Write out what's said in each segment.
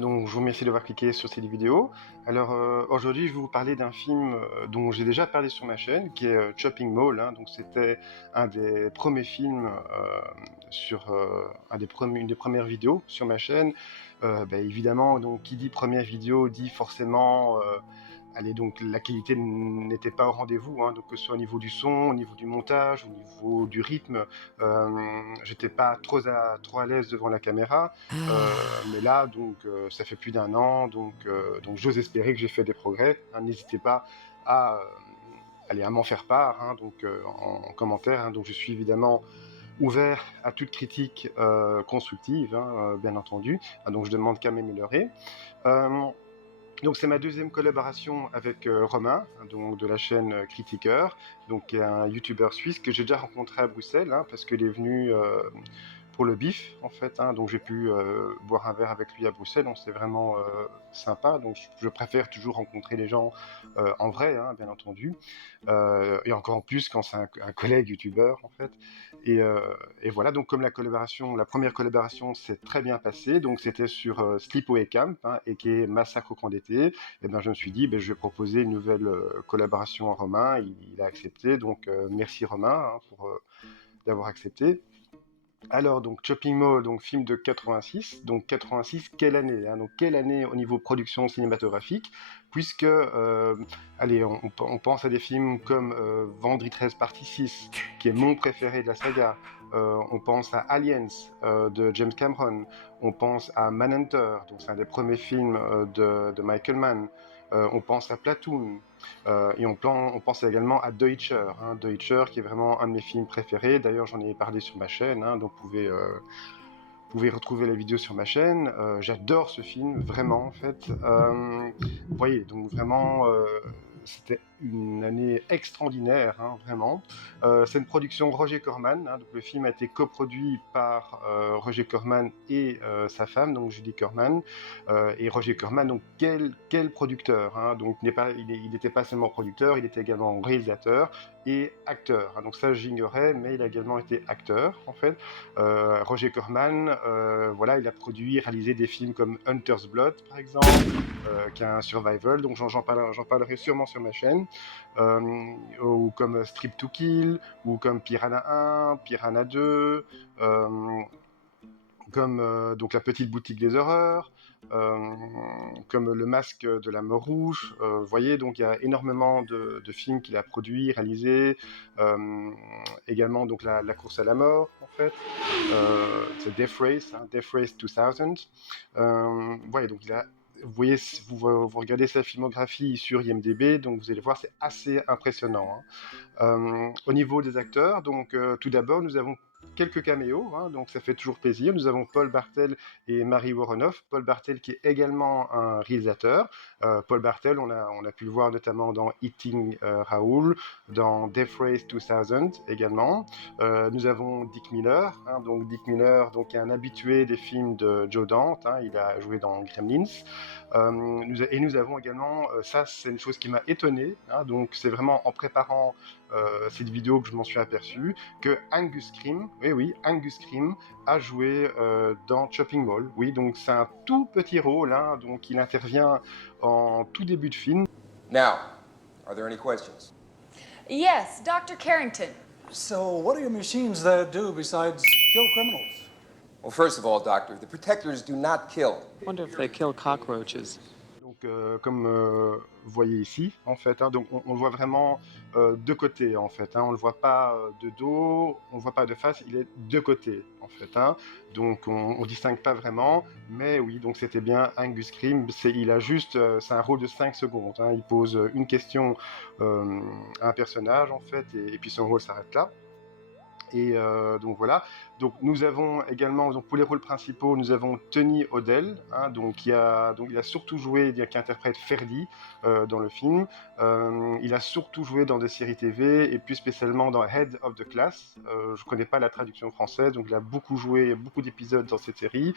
donc je vous remercie d'avoir cliqué sur cette vidéo. Alors aujourd'hui, je vais vous parler d'un film dont j'ai déjà parlé sur ma chaîne, qui est Chopping Mall, hein. Donc c'était un des premiers films une des premières vidéos sur ma chaîne. Évidemment, donc qui dit première vidéo dit forcément allez, donc la qualité n'était pas au rendez-vous, hein, donc que ce soit au niveau du son, au niveau du montage, au niveau du rythme, j'étais pas trop à l'aise devant la caméra, mais là, donc ça fait plus d'un an, donc j'ose espérer que j'ai fait des progrès, hein. N'hésitez pas à, à m'en faire part, hein, donc en commentaire, hein. Donc je suis évidemment ouvert à toute critique constructive, hein, bien entendu, ah, donc je demande qu'à m'améliorer. Euh, donc c'est ma deuxième collaboration avec Romain, donc de la chaîne Critiqueur, donc qui est un youtubeur suisse que j'ai déjà rencontré à Bruxelles, hein, parce qu'il est venu pour le bif en fait, hein. Donc j'ai pu boire un verre avec lui à Bruxelles, donc c'est vraiment sympa. Donc je préfère toujours rencontrer les gens en vrai, hein, bien entendu, et encore en plus quand c'est un collègue youtubeur en fait. Et, euh, et voilà, donc comme la première collaboration s'est très bien passée, donc c'était sur Sleepaway Camp, hein, et qui est Massacre au camp d'été. Et ben je me suis dit, je vais proposer une nouvelle collaboration à Romain. Il a accepté, donc merci Romain, hein, d'avoir accepté. Alors, donc, Chopping Mall, donc film de 86. Donc, 86, quelle année, hein? Donc, quelle année au niveau production cinématographique? Puisque, allez, on pense à des films comme Vendredi 13 partie 6, qui est mon préféré de la saga. On pense à Aliens de James Cameron. On pense à Manhunter, donc c'est un des premiers films de Michael Mann. On pense à Platoon. Et on pense également à Deutscher, hein, Deutscher qui est vraiment un de mes films préférés. D'ailleurs, j'en ai parlé sur ma chaîne, hein, donc vous pouvez retrouver la vidéo sur ma chaîne. J'adore ce film, vraiment, en fait. Vous voyez, donc vraiment, c'était une année extraordinaire, hein, vraiment. C'est une production Roger Corman, hein, donc le film a été coproduit par Roger Corman et sa femme, donc Judy Corman. Et Roger Corman, donc quel producteur, hein, donc il n'était pas seulement producteur, il était également réalisateur et acteur, hein. Donc ça, j'ignorais, mais il a également été acteur, en fait. Roger Corman, voilà, il a produit, réalisé des films comme Hunter's Blood, par exemple, qui est un survival, donc j'en parlerai sûrement sur ma chaîne, ou comme Strip to Kill, ou comme Piranha 1, Piranha 2, comme donc La Petite Boutique des Horreurs, comme Le Masque de la Mort Rouge. Vous voyez, donc il y a énormément de films qu'il a produits, réalisés. Également donc la course à la mort, en fait. C'est Death Race, hein, Death Race 2000. Voilà, donc vous voyez, si vous regardez sa filmographie sur IMDb, donc vous allez voir, c'est assez impressionnant, hein. Au niveau des acteurs, donc tout d'abord, nous avons quelques caméos, hein, donc ça fait toujours plaisir. Nous avons Paul Bartel et Marie Woronov. Paul Bartel qui est également un réalisateur. Paul Bartel, on a pu le voir notamment dans Eating Raoul, dans Death Race 2000 également. Nous avons Dick Miller, hein, donc Dick Miller, donc, qui est un habitué des films de Joe Dante, hein, il a joué dans Gremlins. Nous avons également, ça c'est une chose qui m'a étonné, hein, donc c'est vraiment en préparant cette vidéo que je m'en suis aperçu, que Angus Scrimm, oui, Angus Scrimm a joué dans Chopping Mall. Oui, donc c'est un tout petit rôle, hein, donc il intervient en tout début de film. Now, are there any questions? Yes, Dr. Carrington. So, what do your machines do besides kill criminals? Well, first of all, Doctor, the protectors do not kill. I wonder if they kill cockroaches. Donc, comme vous voyez ici, en fait, hein, donc on le voit vraiment de côté, en fait, hein, on le voit pas de dos, on le voit pas de face, il est de côté, en fait, hein, donc on distingue pas vraiment, mais oui, donc c'était bien Angus Scrimm, il a juste, c'est un rôle de 5 secondes, hein, il pose une question à un personnage, en fait, et puis son rôle s'arrête là. Et donc voilà. Donc nous avons également, donc pour les rôles principaux, nous avons Tony O'Dell, hein, donc il a surtout joué, qui interprète Ferdy dans le film. Il a surtout joué dans des séries TV et plus spécialement dans Head of the Class. Je connais pas la traduction française, donc il a beaucoup joué, beaucoup d'épisodes dans cette série.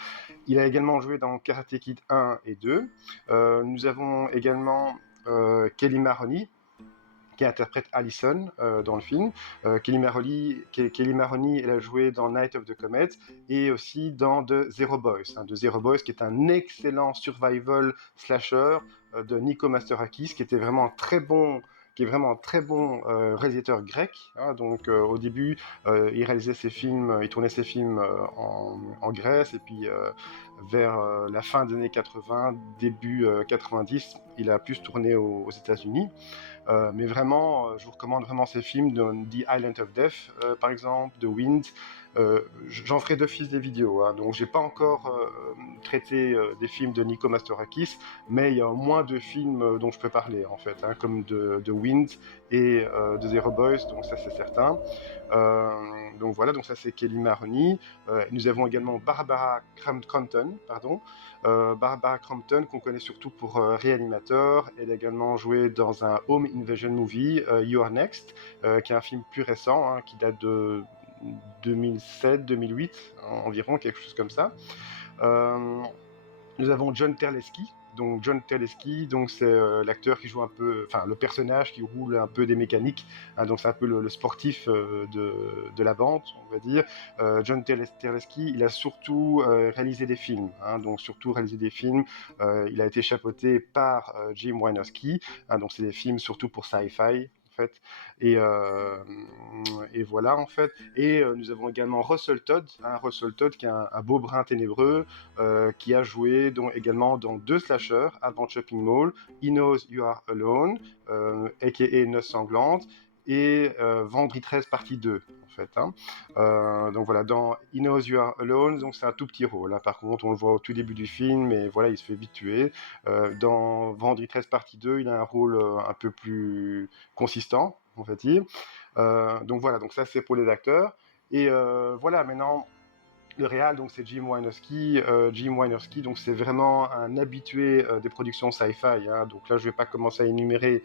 Il a également joué dans Karate Kid 1 et 2. Nous avons également Kelly Mahoney, qui interprète Allison dans le film. Kelly Maroney, elle a joué dans Night of the Comet et aussi dans The Zero Boys. The Zero Boys, qui est un excellent survival slasher de Nico Mastorakis, qui était vraiment un très bon réalisateur grec. Donc au début, il tournait ses films en Grèce, et puis vers la fin des années 80, début 90, il a plus tourné aux États-Unis. Mais vraiment, je vous recommande vraiment ces films, de The Island of Death, par exemple, The Wind. J'en ferai d'office des vidéos, donc j'ai pas encore traité des films de Nico Mastorakis, mais il y a au moins 2 films dont je peux parler, en fait, comme The Wind et The Zero Boys, donc ça c'est certain. Donc voilà, donc ça c'est Kelly Maroney. Nous avons également Barbara Crampton, Barbara Crampton, qu'on connaît surtout pour Reanimator. Elle a également joué dans un Home Invasion movie, You Are Next, qui est un film plus récent, qui date de 2007-2008 environ, quelque chose comme ça. Nous avons John Terlesky. Donc John Terlesky, donc c'est l'acteur qui joue un peu, enfin le personnage qui roule un peu des mécaniques, donc c'est un peu le sportif de la bande, on va dire. John Terlesky, il a surtout réalisé des films, il a été chapeauté par Jim Wynorski, donc c'est des films surtout pour Sci-Fi. En fait. Et voilà en fait. Et nous avons également Russell Todd qui est un beau brun ténébreux, qui a joué également dans 2 slashers avant Chopping Mall, He Knows You Are Alone, a.k.a. Noce sanglante, et Vendredi 13 partie 2 en fait. Donc voilà, dans He Knows You Are Alone, donc c'est un tout petit rôle. Par contre, on le voit au tout début du film, et voilà, il se fait vite tuer. Dans Vendredi 13 partie 2, il a un rôle un peu plus consistant, on va dire. Donc voilà, donc ça c'est pour les acteurs. Et voilà, maintenant le réal, donc c'est Jim Wynorski. Jim Wynorski, donc c'est vraiment un habitué des productions sci-fi. Donc là, je vais pas commencer à énumérer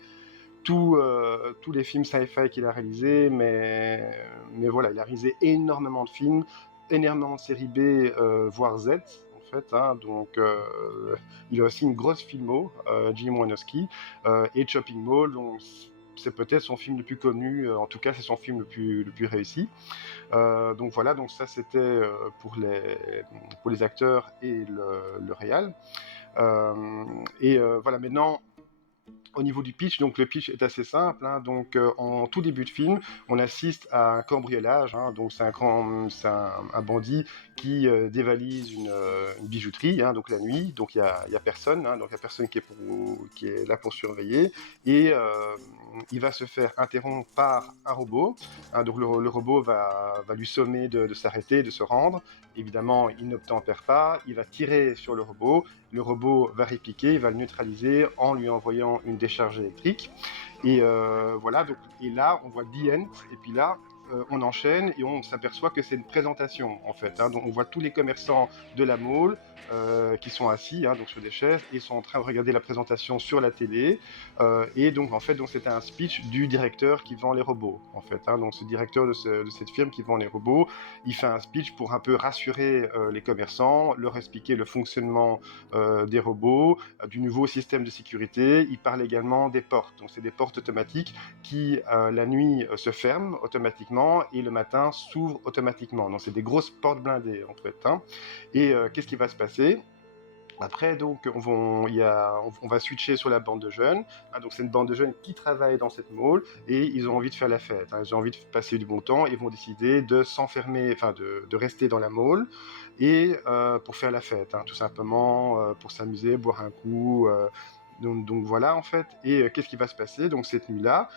tous les films sci-fi qu'il a réalisés, mais voilà, il a réalisé énormément de films, énormément de séries B, voire Z, en fait. Donc il a aussi une grosse filmo, Jim Wynorski, et Chopping Mall, donc c'est peut-être son film le plus connu, en tout cas c'est son film le plus réussi. Donc voilà, donc ça c'était pour les acteurs et le réal. Et voilà, maintenant au niveau du pitch, donc le pitch est assez simple. Donc en tout début de film, on assiste à un cambriolage. Donc c'est un bandit qui dévalise une bijouterie, donc la nuit. Donc il y a personne, donc il y a personne qui est là pour surveiller. Et il va se faire interrompre par un robot. Donc le robot va lui sommer de s'arrêter, de se rendre. Évidemment, il n'obtempère pas. Il va tirer sur le robot. Le robot va répliquer, il va le neutraliser en lui envoyant une décharge électrique. Et voilà, donc, et là, on voit The End, et puis là, on enchaîne et on s'aperçoit que c'est une présentation, en fait. Donc on voit tous les commerçants de la mall qui sont assis donc sur des chaises et sont en train de regarder la présentation sur la télé. Et donc, en fait, c'était un speech du directeur qui vend les robots, en fait. Donc ce directeur de cette firme qui vend les robots, il fait un speech pour un peu rassurer les commerçants, leur expliquer le fonctionnement des robots, du nouveau système de sécurité. Il parle également des portes. Donc c'est des portes automatiques qui, la nuit, se ferment automatiquement et le matin s'ouvrent automatiquement. Donc c'est des grosses portes blindées, en fait. Et qu'est-ce qui va se passer ? Après, donc, on va switcher sur la bande de jeunes. Donc, c'est une bande de jeunes qui travaillent dans cette mall et ils ont envie de faire la fête. Ils ont envie de passer du bon temps et vont décider de s'enfermer, enfin, de rester dans la mall et pour faire la fête, tout simplement, pour s'amuser, boire un coup. Donc voilà, en fait. Et qu'est-ce qui va se passer ? Donc, cette nuit-là,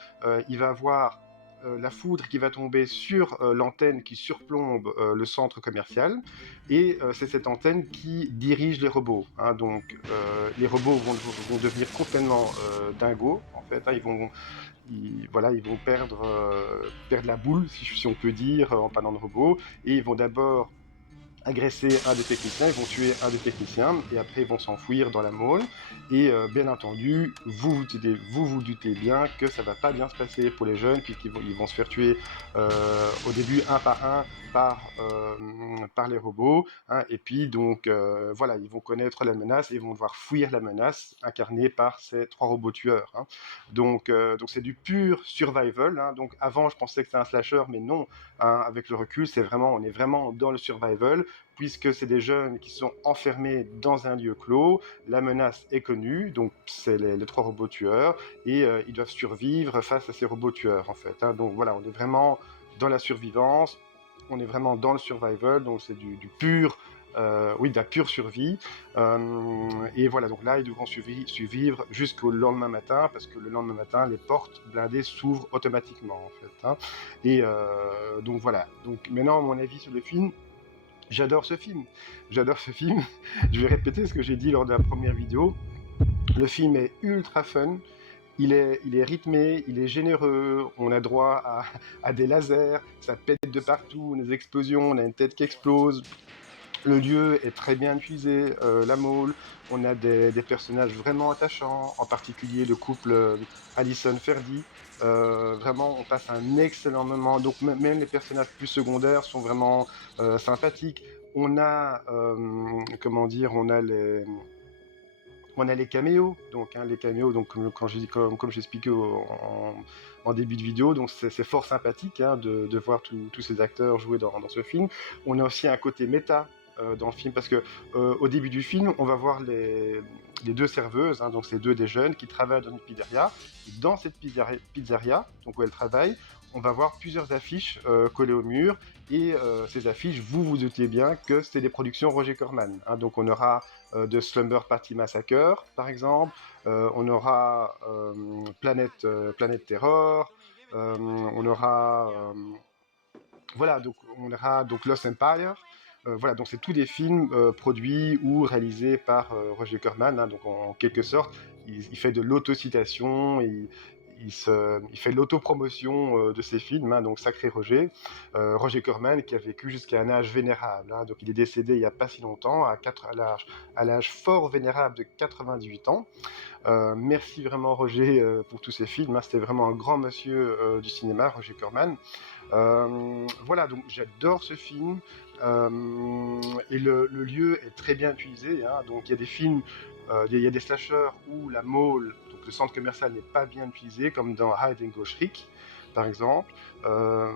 il va avoir la foudre qui va tomber sur l'antenne qui surplombe le centre commercial, et c'est cette antenne qui dirige les robots. Donc les robots vont devenir complètement dingos, en fait. Ils vont perdre la boule, si on peut dire, en parlant de robots, et ils vont d'abord agresser un des techniciens, ils vont tuer un des techniciens et après ils vont s'enfuir dans la mall. Et bien entendu, vous doutez bien que ça va pas bien se passer pour les jeunes puisqu'ils vont se faire tuer au début un par un par les robots. Hein, et puis donc voilà, ils vont connaître la menace et ils vont devoir fuir la menace incarnée par ces 3 robots tueurs. Hein. Donc c'est du pur survival. Hein. Donc avant je pensais que c'était un slasher, mais non. Hein, avec le recul, on est vraiment dans le survival puisque c'est des jeunes qui sont enfermés dans un lieu clos, la menace est connue, donc c'est les 3 robots tueurs, et ils doivent survivre face à ces robots tueurs, en fait. Hein. Donc voilà, on est vraiment dans la survivance, on est vraiment dans le survival, donc c'est du pur... oui, de la pure survie. Et voilà, donc là, ils devront survivre jusqu'au lendemain matin, parce que le lendemain matin, les portes blindées s'ouvrent automatiquement, en fait. Hein. Et donc voilà. Donc maintenant, mon avis sur le film, j'adore ce film. J'adore ce film. Je vais répéter ce que j'ai dit lors de la première vidéo. Le film est ultra fun. Il est rythmé, il est généreux, on a droit à des lasers, ça pète de partout, des explosions, on a une tête qui explose. Le lieu est très bien utilisé, la mall, on a des personnages vraiment attachants, en particulier le couple Allison Ferdy. Vraiment, on passe un excellent moment, donc même les personnages plus secondaires sont vraiment sympathiques. On a, comment dire, on a les caméos, donc hein, les caméos, donc comme j'expliquais en début de vidéo, donc c'est fort sympathique hein, de voir tous ces acteurs jouer dans ce film. On a aussi un côté méta dans le film parce que au début du film, on va voir les 2 serveuses, hein, donc c'est 2 des jeunes qui travaillent dans une pizzeria. Dans cette pizzeria, donc où elles travaillent, on va voir plusieurs affiches collées au mur et ces affiches, vous doutez bien que c'est des productions Roger Corman. Hein, donc on aura de Slumber Party Massacre, par exemple. On aura Planète Terror. On aura voilà, donc on aura donc Lost Empire. Voilà, donc c'est tous des films produits ou réalisés par Roger Corman. Hein, donc en quelque sorte, il fait de l'autocitation, il fait de l'autopromotion de ses films, hein, donc sacré Roger. Roger Corman qui a vécu jusqu'à un âge vénérable. Hein, donc il est décédé il n'y a pas si longtemps, à l'âge fort vénérable de 98 ans. Merci vraiment Roger pour tous ces films. Hein, c'était vraiment un grand monsieur du cinéma, Roger Corman. Voilà, donc j'adore ce film. Et le lieu est très bien utilisé. Hein, donc il y a des films, il y a des slashers où la mall, donc le centre commercial n'est pas bien utilisé, comme dans Hide and Go Shriek, par exemple.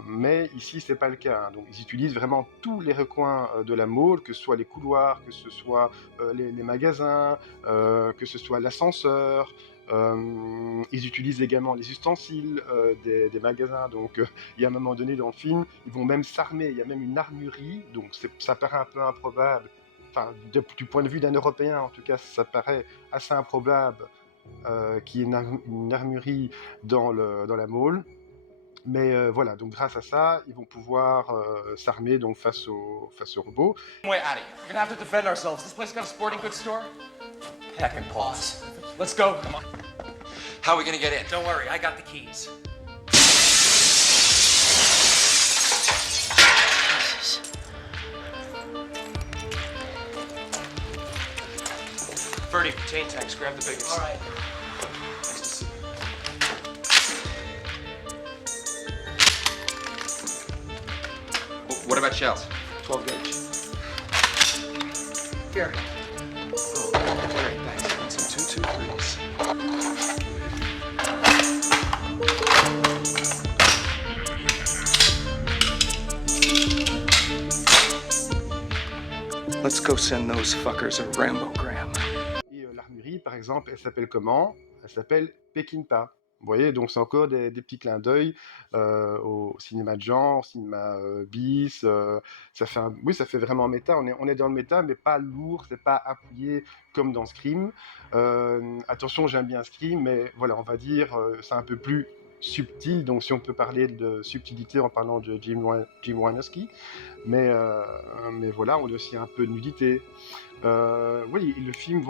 Mais ici, c'est pas le cas. Hein. Donc ils utilisent vraiment tous les recoins de la mall, que ce soit les couloirs, que ce soit les magasins, que ce soit l'ascenseur. Ils utilisent également les ustensiles des magasins. Donc, il y a un moment donné dans le film, ils vont même s'armer. Il y a même une armurerie. Donc, ça paraît un peu improbable. Enfin, du point de vue d'un Européen, en tout cas, ça paraît assez improbable qu'il y ait une armurerie dans la mall. Mais voilà, donc grâce à ça, ils vont pouvoir s'armer donc face aux robots. Way out of here. We're gonna have to defend ourselves. This place got a sporting goods store? Heck and paws. Let's go. Come on. How are we gonna get in? Don't worry, I got the keys. Jesus. 30 contain tanks. Grab the biggest. All right. Nice to see you. What about shells? 12 gauge. Here. Oh, great, thanks. And some 223s. Let's go send those fuckers a Rambogram. Et l'armurerie, par exemple, elle s'appelle comment? Elle s'appelle Peckinpah. Vous voyez, donc c'est encore des petits clins d'œil au cinéma de genre, au cinéma bis. Oui, ça fait vraiment méta. On est dans le méta, mais pas lourd, c'est pas appuyé comme dans Scream. Attention, j'aime bien Scream, mais voilà, on va dire c'est un peu plus subtil, donc si on peut parler de subtilité en parlant de Jim Wynorski, mais voilà, on a aussi un peu de nudité. Oui, le film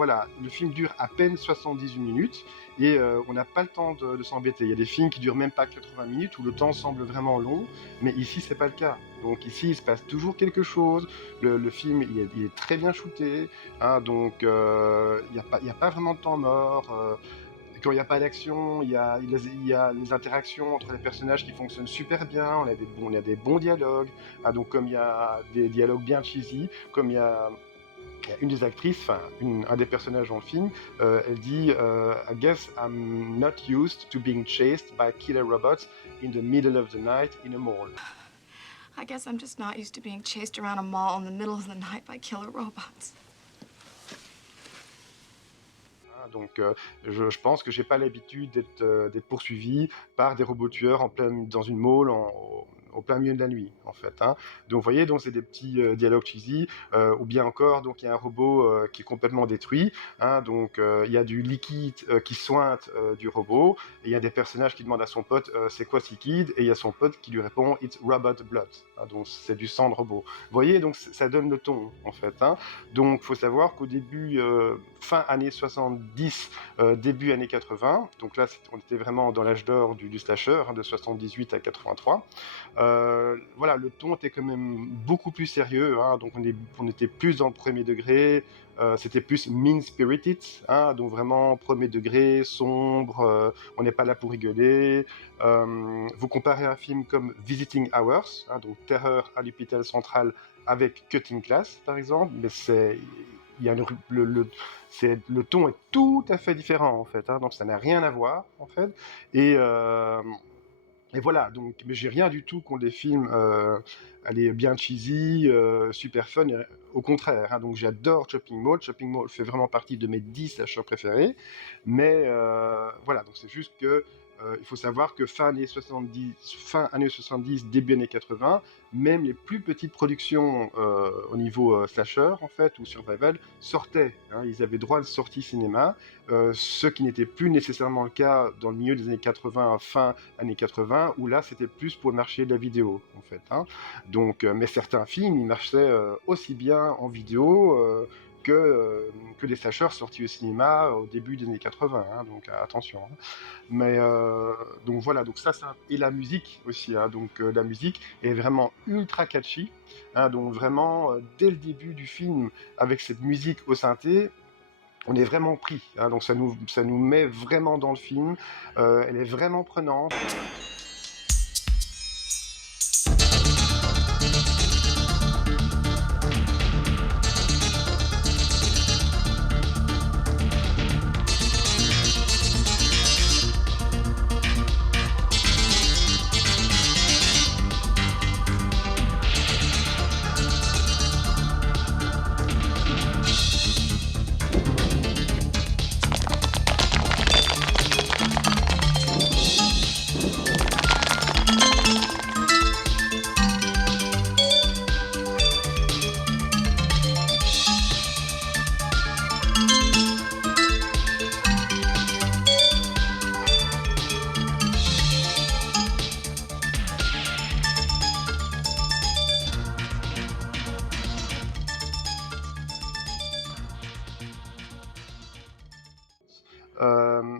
dure à peine 78 minutes et on n'a pas le temps de s'embêter. Il y a des films qui durent même pas 80 minutes où le temps semble vraiment long, mais ici c'est pas le cas. Donc ici il se passe toujours quelque chose. Le film il est très bien shooté, hein, donc il y a pas vraiment de temps mort. Quand il n'y a pas d'action, il y a les interactions entre les personnages qui fonctionnent super bien, on a des bons dialogues, hein, donc comme il y a des dialogues bien cheesy, comme il y a une des actrices, un des personnages dans le film, elle dit I guess I'm not used to being chased by killer robots in the middle of the night in a mall. I guess I'm just not used to being chased around a mall in the middle of the night by killer robots. Donc je pense que j'ai pas l'habitude d'être poursuivi par des robots tueurs dans une mall au plein milieu de la nuit, en fait. Hein. Donc vous voyez, donc c'est des petits dialogues cheesy, ou bien encore, donc il y a un robot qui est complètement détruit, hein, donc il y a du liquide qui sointe du robot, et il y a des personnages qui demandent à son pote c'est quoi ce liquide, et il y a son pote qui lui répond it's robot blood, hein, donc c'est du sang de robot. Vous voyez, donc ça donne le ton, en fait. Hein. Donc il faut savoir qu'au début, fin années 70, début années 80, donc là on était vraiment dans l'âge d'or du slasher, hein, de 78 à 83, voilà, le ton était quand même beaucoup plus sérieux, hein, donc on était plus dans le premier degré, c'était plus mean-spirited, hein, donc vraiment premier degré, sombre, on n'est pas là pour rigoler. Vous comparez un film comme Visiting Hours, hein, donc Terreur à l'hôpital central avec Cutting Class par exemple, mais le ton est tout à fait différent en fait, hein, donc ça n'a rien à voir en fait, et voilà, donc, mais j'ai rien du tout contre les films bien cheesy, super fun, au contraire, hein, donc j'adore Chopping Mall. Chopping Mall fait vraiment partie de mes 10 slashers préférés, mais voilà, donc c'est juste que il faut savoir que fin années 70, début années 80, même les plus petites productions au niveau slasher, en fait, ou survival, sortaient. Hein, ils avaient droit de sortie cinéma, ce qui n'était plus nécessairement le cas dans le milieu des années 80, fin années 80, où là, c'était plus pour le marché de la vidéo, en fait. Hein. Donc, mais certains films, ils marchaient aussi bien en vidéo que des slashers sortis au cinéma au début des années 80, hein, donc attention. Hein. Mais donc voilà, donc ça et la musique aussi, hein, donc la musique est vraiment ultra catchy, hein, donc vraiment dès le début du film avec cette musique au synthé, on est vraiment pris, hein, donc ça nous met vraiment dans le film, elle est vraiment prenante.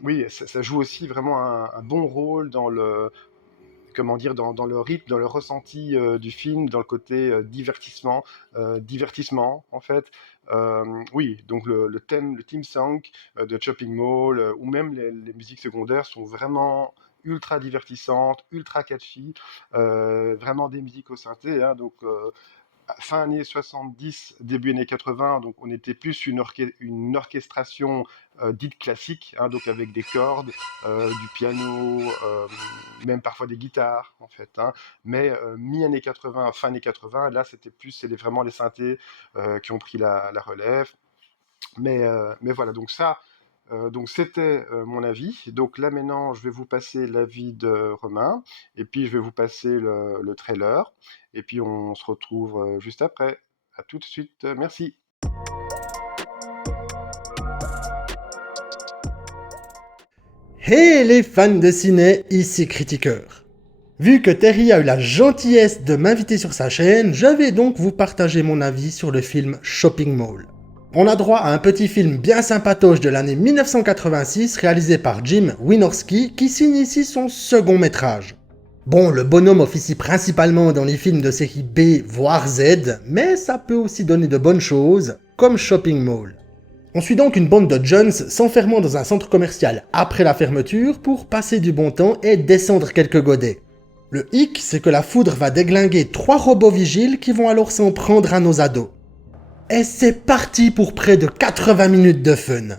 Oui, ça joue aussi vraiment un bon rôle dans le, comment dire, dans le rythme, dans le ressenti du film, dans le côté divertissement en fait. Oui, donc le theme song de Chopping Mall, ou même les musiques secondaires sont vraiment ultra divertissantes, ultra catchy, vraiment des musiques au synthé, hein, donc fin années 70, début années 80, donc on était plus une orchestration dite classique, hein, donc avec des cordes, du piano, même parfois des guitares en fait. Hein. Mais mi-années 80, fin années 80, là c'est vraiment les synthés qui ont pris la relève. Mais voilà, donc ça, donc c'était mon avis. Donc là maintenant, je vais vous passer l'avis de Romain, et puis je vais vous passer le trailer, et puis on se retrouve juste après. À tout de suite, merci. Hey les fans de ciné, ici Critiqueur. Vu que Terry a eu la gentillesse de m'inviter sur sa chaîne, je vais donc vous partager mon avis sur le film Shopping Mall. On a droit à un petit film bien sympatoche de l'année 1986 réalisé par Jim Wynorski qui signe ici son second métrage. Bon, le bonhomme officie principalement dans les films de série B voire Z, mais ça peut aussi donner de bonnes choses, comme Shopping Mall. On suit donc une bande de jeunes s'enfermant dans un centre commercial après la fermeture pour passer du bon temps et descendre quelques godets. Le hic, c'est que la foudre va déglinguer 3 robots vigiles qui vont alors s'en prendre à nos ados. Et c'est parti pour près de 80 minutes de fun.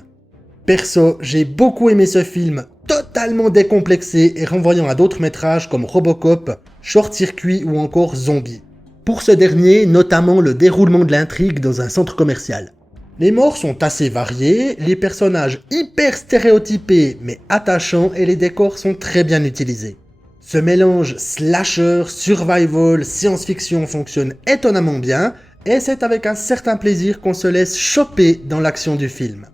Perso, j'ai beaucoup aimé ce film, totalement décomplexé et renvoyant à d'autres métrages comme Robocop, Short Circuit ou encore Zombie. Pour ce dernier, notamment le déroulement de l'intrigue dans un centre commercial. Les morts sont assez variés, les personnages hyper stéréotypés mais attachants et les décors sont très bien utilisés. Ce mélange slasher, survival, science-fiction fonctionne étonnamment bien et c'est avec un certain plaisir qu'on se laisse choper dans l'action du film.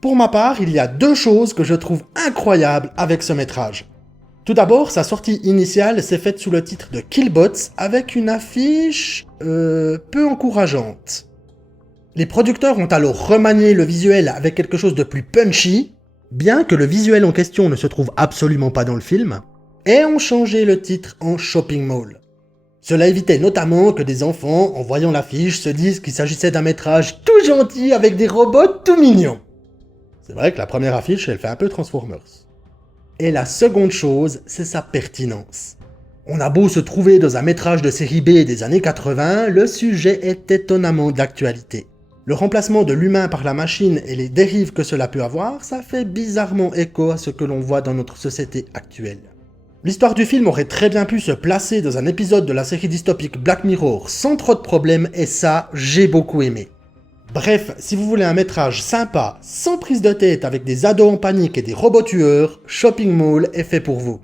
Pour ma part, il y a 2 choses que je trouve incroyables avec ce métrage. Tout d'abord, sa sortie initiale s'est faite sous le titre de Killbots avec une affiche peu encourageante. Les producteurs ont alors remanié le visuel avec quelque chose de plus punchy, bien que le visuel en question ne se trouve absolument pas dans le film, et ont changé le titre en Shopping Mall. Cela évitait notamment que des enfants, en voyant l'affiche, se disent qu'il s'agissait d'un métrage tout gentil avec des robots tout mignons. C'est vrai que la première affiche, elle fait un peu Transformers. Et la seconde chose, c'est sa pertinence. On a beau se trouver dans un métrage de série B des années 80, le sujet est étonnamment d'actualité. Le remplacement de l'humain par la machine et les dérives que cela peut avoir, ça fait bizarrement écho à ce que l'on voit dans notre société actuelle. L'histoire du film aurait très bien pu se placer dans un épisode de la série dystopique Black Mirror sans trop de problèmes et ça, j'ai beaucoup aimé. Bref, si vous voulez un métrage sympa, sans prise de tête avec des ados en panique et des robots tueurs, Shopping Mall est fait pour vous.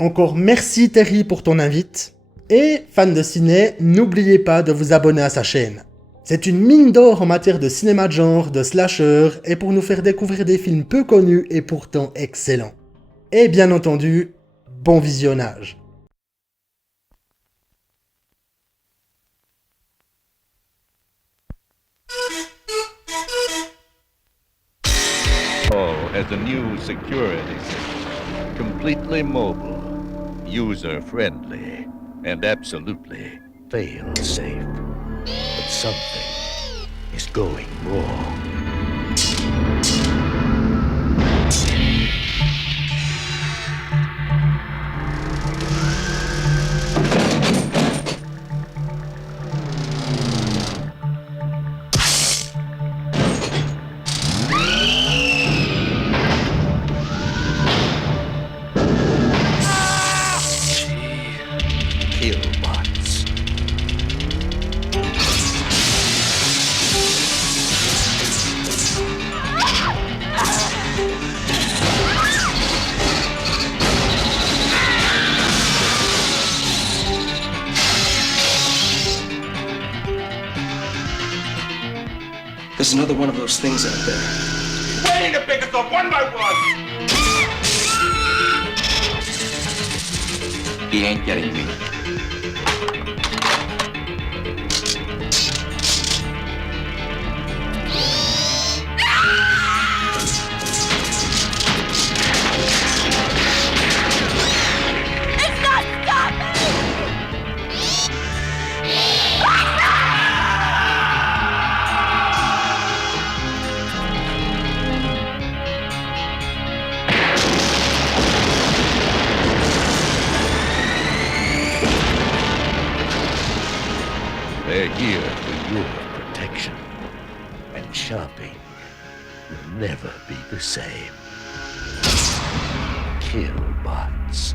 Encore merci Terry pour ton invite. Et, fans de ciné, n'oubliez pas de vous abonner à sa chaîne. C'est une mine d'or en matière de cinéma de genre, de slasher, et pour nous faire découvrir des films peu connus et pourtant excellents. Et bien entendu, bon visionnage. Has a new security system, completely mobile, user-friendly, and absolutely fail-safe. But something is going wrong. Killbots. There's another one of those things out there. Waiting to pick us up one by one! He ain't getting me. It's not stopping! They're here for your protection. And shopping will never be the same. Killbots.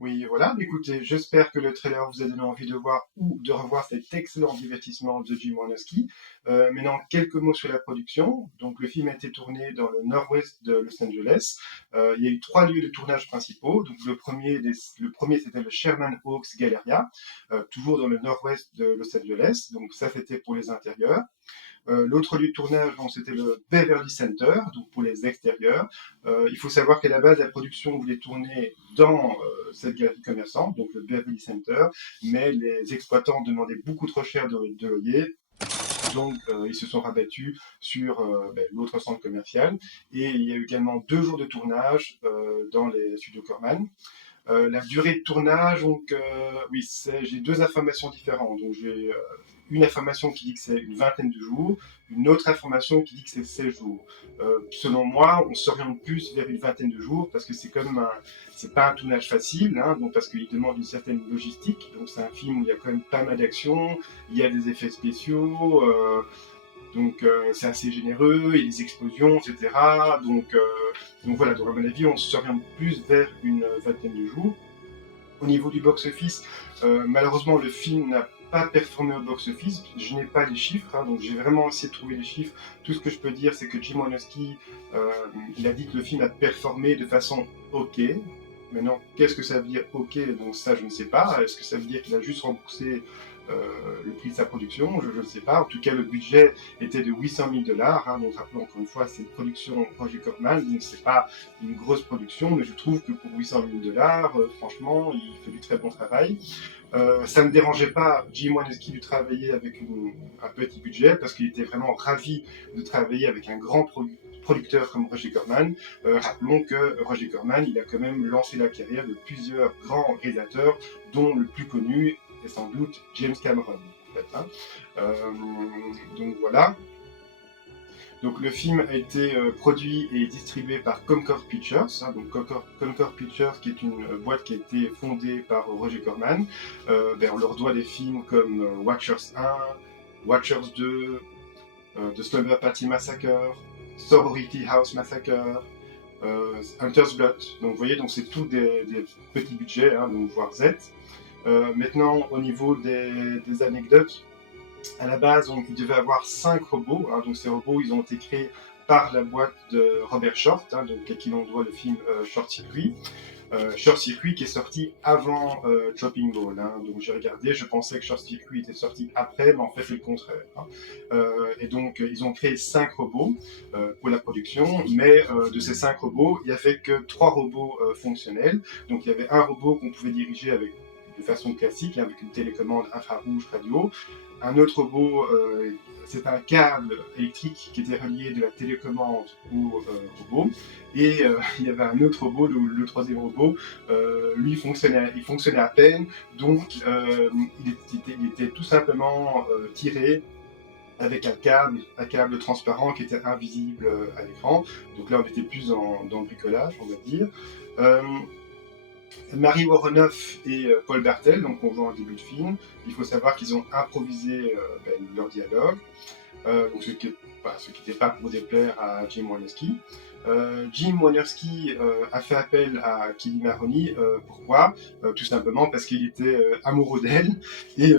Oui, voilà, du coup, écoutez, j'espère que le trailer vous a donné envie de voir ou de revoir cet excellent divertissement de Jim Wynorski. Maintenant, quelques mots sur la production. Donc, le film a été tourné dans le nord-ouest de Los Angeles. Il y a eu 3 lieux de tournage principaux. Donc, le premier c'était le Sherman Oaks Galleria, toujours dans le nord-ouest de Los Angeles. Donc, ça, c'était pour les intérieurs. L'autre lieu de tournage, donc, c'était le Beverly Center, donc pour les extérieurs. Il faut savoir qu'à la base, la production voulait tourner dans cette galerie commerçante, donc le Beverly Center, mais les exploitants demandaient beaucoup trop cher de loyer. Donc, ils se sont rabattus sur l'autre centre commercial. Et il y a eu également 2 jours de tournage dans les studios Corman. La durée de tournage, donc, j'ai 2 informations différentes. Donc, j'ai une information qui dit que c'est une vingtaine de jours, une autre information qui dit que c'est 16 jours. Selon moi, on s'oriente plus vers une vingtaine de jours parce que c'est pas un tournage facile, hein, donc parce qu'il demande une certaine logistique. Donc c'est un film où il y a quand même pas mal d'action, il y a des effets spéciaux, donc c'est assez généreux, il y a des explosions, etc. Donc voilà, donc à mon avis, on s'oriente plus vers une vingtaine de jours. Au niveau du box-office, malheureusement, le film n'a pas performé au box-office. Je n'ai pas les chiffres, hein, donc j'ai vraiment essayé de trouver les chiffres. Tout ce que je peux dire, c'est que Jim Wynorski, il a dit que le film a performé de façon OK. Maintenant, qu'est-ce que ça veut dire OK? Donc ça, je ne sais pas. Est-ce que ça veut dire qu'il a juste remboursé le prix de sa production? Je ne sais pas. En tout cas, le budget était de $800 000. Hein, donc rappelons encore une fois, c'est une production Roger Corman, donc c'est pas une grosse production, mais je trouve que pour $800 000, franchement, il fait du très bon travail. Ça ne me dérangeait pas Jim Wynorski de travailler avec un petit budget parce qu'il était vraiment ravi de travailler avec un grand producteur comme Roger Corman. Rappelons que Roger Corman, il a quand même lancé la carrière de plusieurs grands réalisateurs, dont le plus connu est sans doute James Cameron. En fait, hein. Donc voilà. Donc le film a été produit et distribué par Concord Pictures, hein, donc Concord Pictures qui est une boîte qui a été fondée par Roger Corman. On leur doit des films comme Watchers 1, Watchers 2, The Slumber Party Massacre, Sorority House Massacre, Hunter's Blood. Donc vous voyez, donc c'est tout des petits budgets, hein, donc voire Z. Maintenant au niveau des anecdotes, à la base, il devait avoir 5 robots. Hein, donc ces robots, ils ont été créés par la boîte de Robert Short, hein, donc à qui l'on doit le film Short Circuit. Short Circuit qui est sorti avant Chopping Mall. Hein, donc j'ai regardé, je pensais que Short Circuit était sorti après, mais en fait c'est le contraire. Hein. Et donc ils ont créé 5 robots pour la production, mais de ces 5 robots, il n'y avait que 3 robots fonctionnels. Donc il y avait un robot qu'on pouvait diriger de façon classique, avec une télécommande infrarouge radio. Un autre robot, c'est un câble électrique qui était relié de la télécommande au robot. Et il y avait un autre robot, le troisième robot, lui il fonctionnait à peine, donc il était tout simplement tiré avec un câble transparent qui était invisible à l'écran. Donc là on était plus dans le bricolage, on va dire. Mary Woronov et Paul Bartel, donc on voit en début de film, il faut savoir qu'ils ont improvisé leur dialogue, donc ce qui n'était pas pour déplaire à Jim Wynorski. Jim Wynorski a fait appel à Kelly Maroney. Pourquoi? Tout simplement parce qu'il était amoureux d'elle et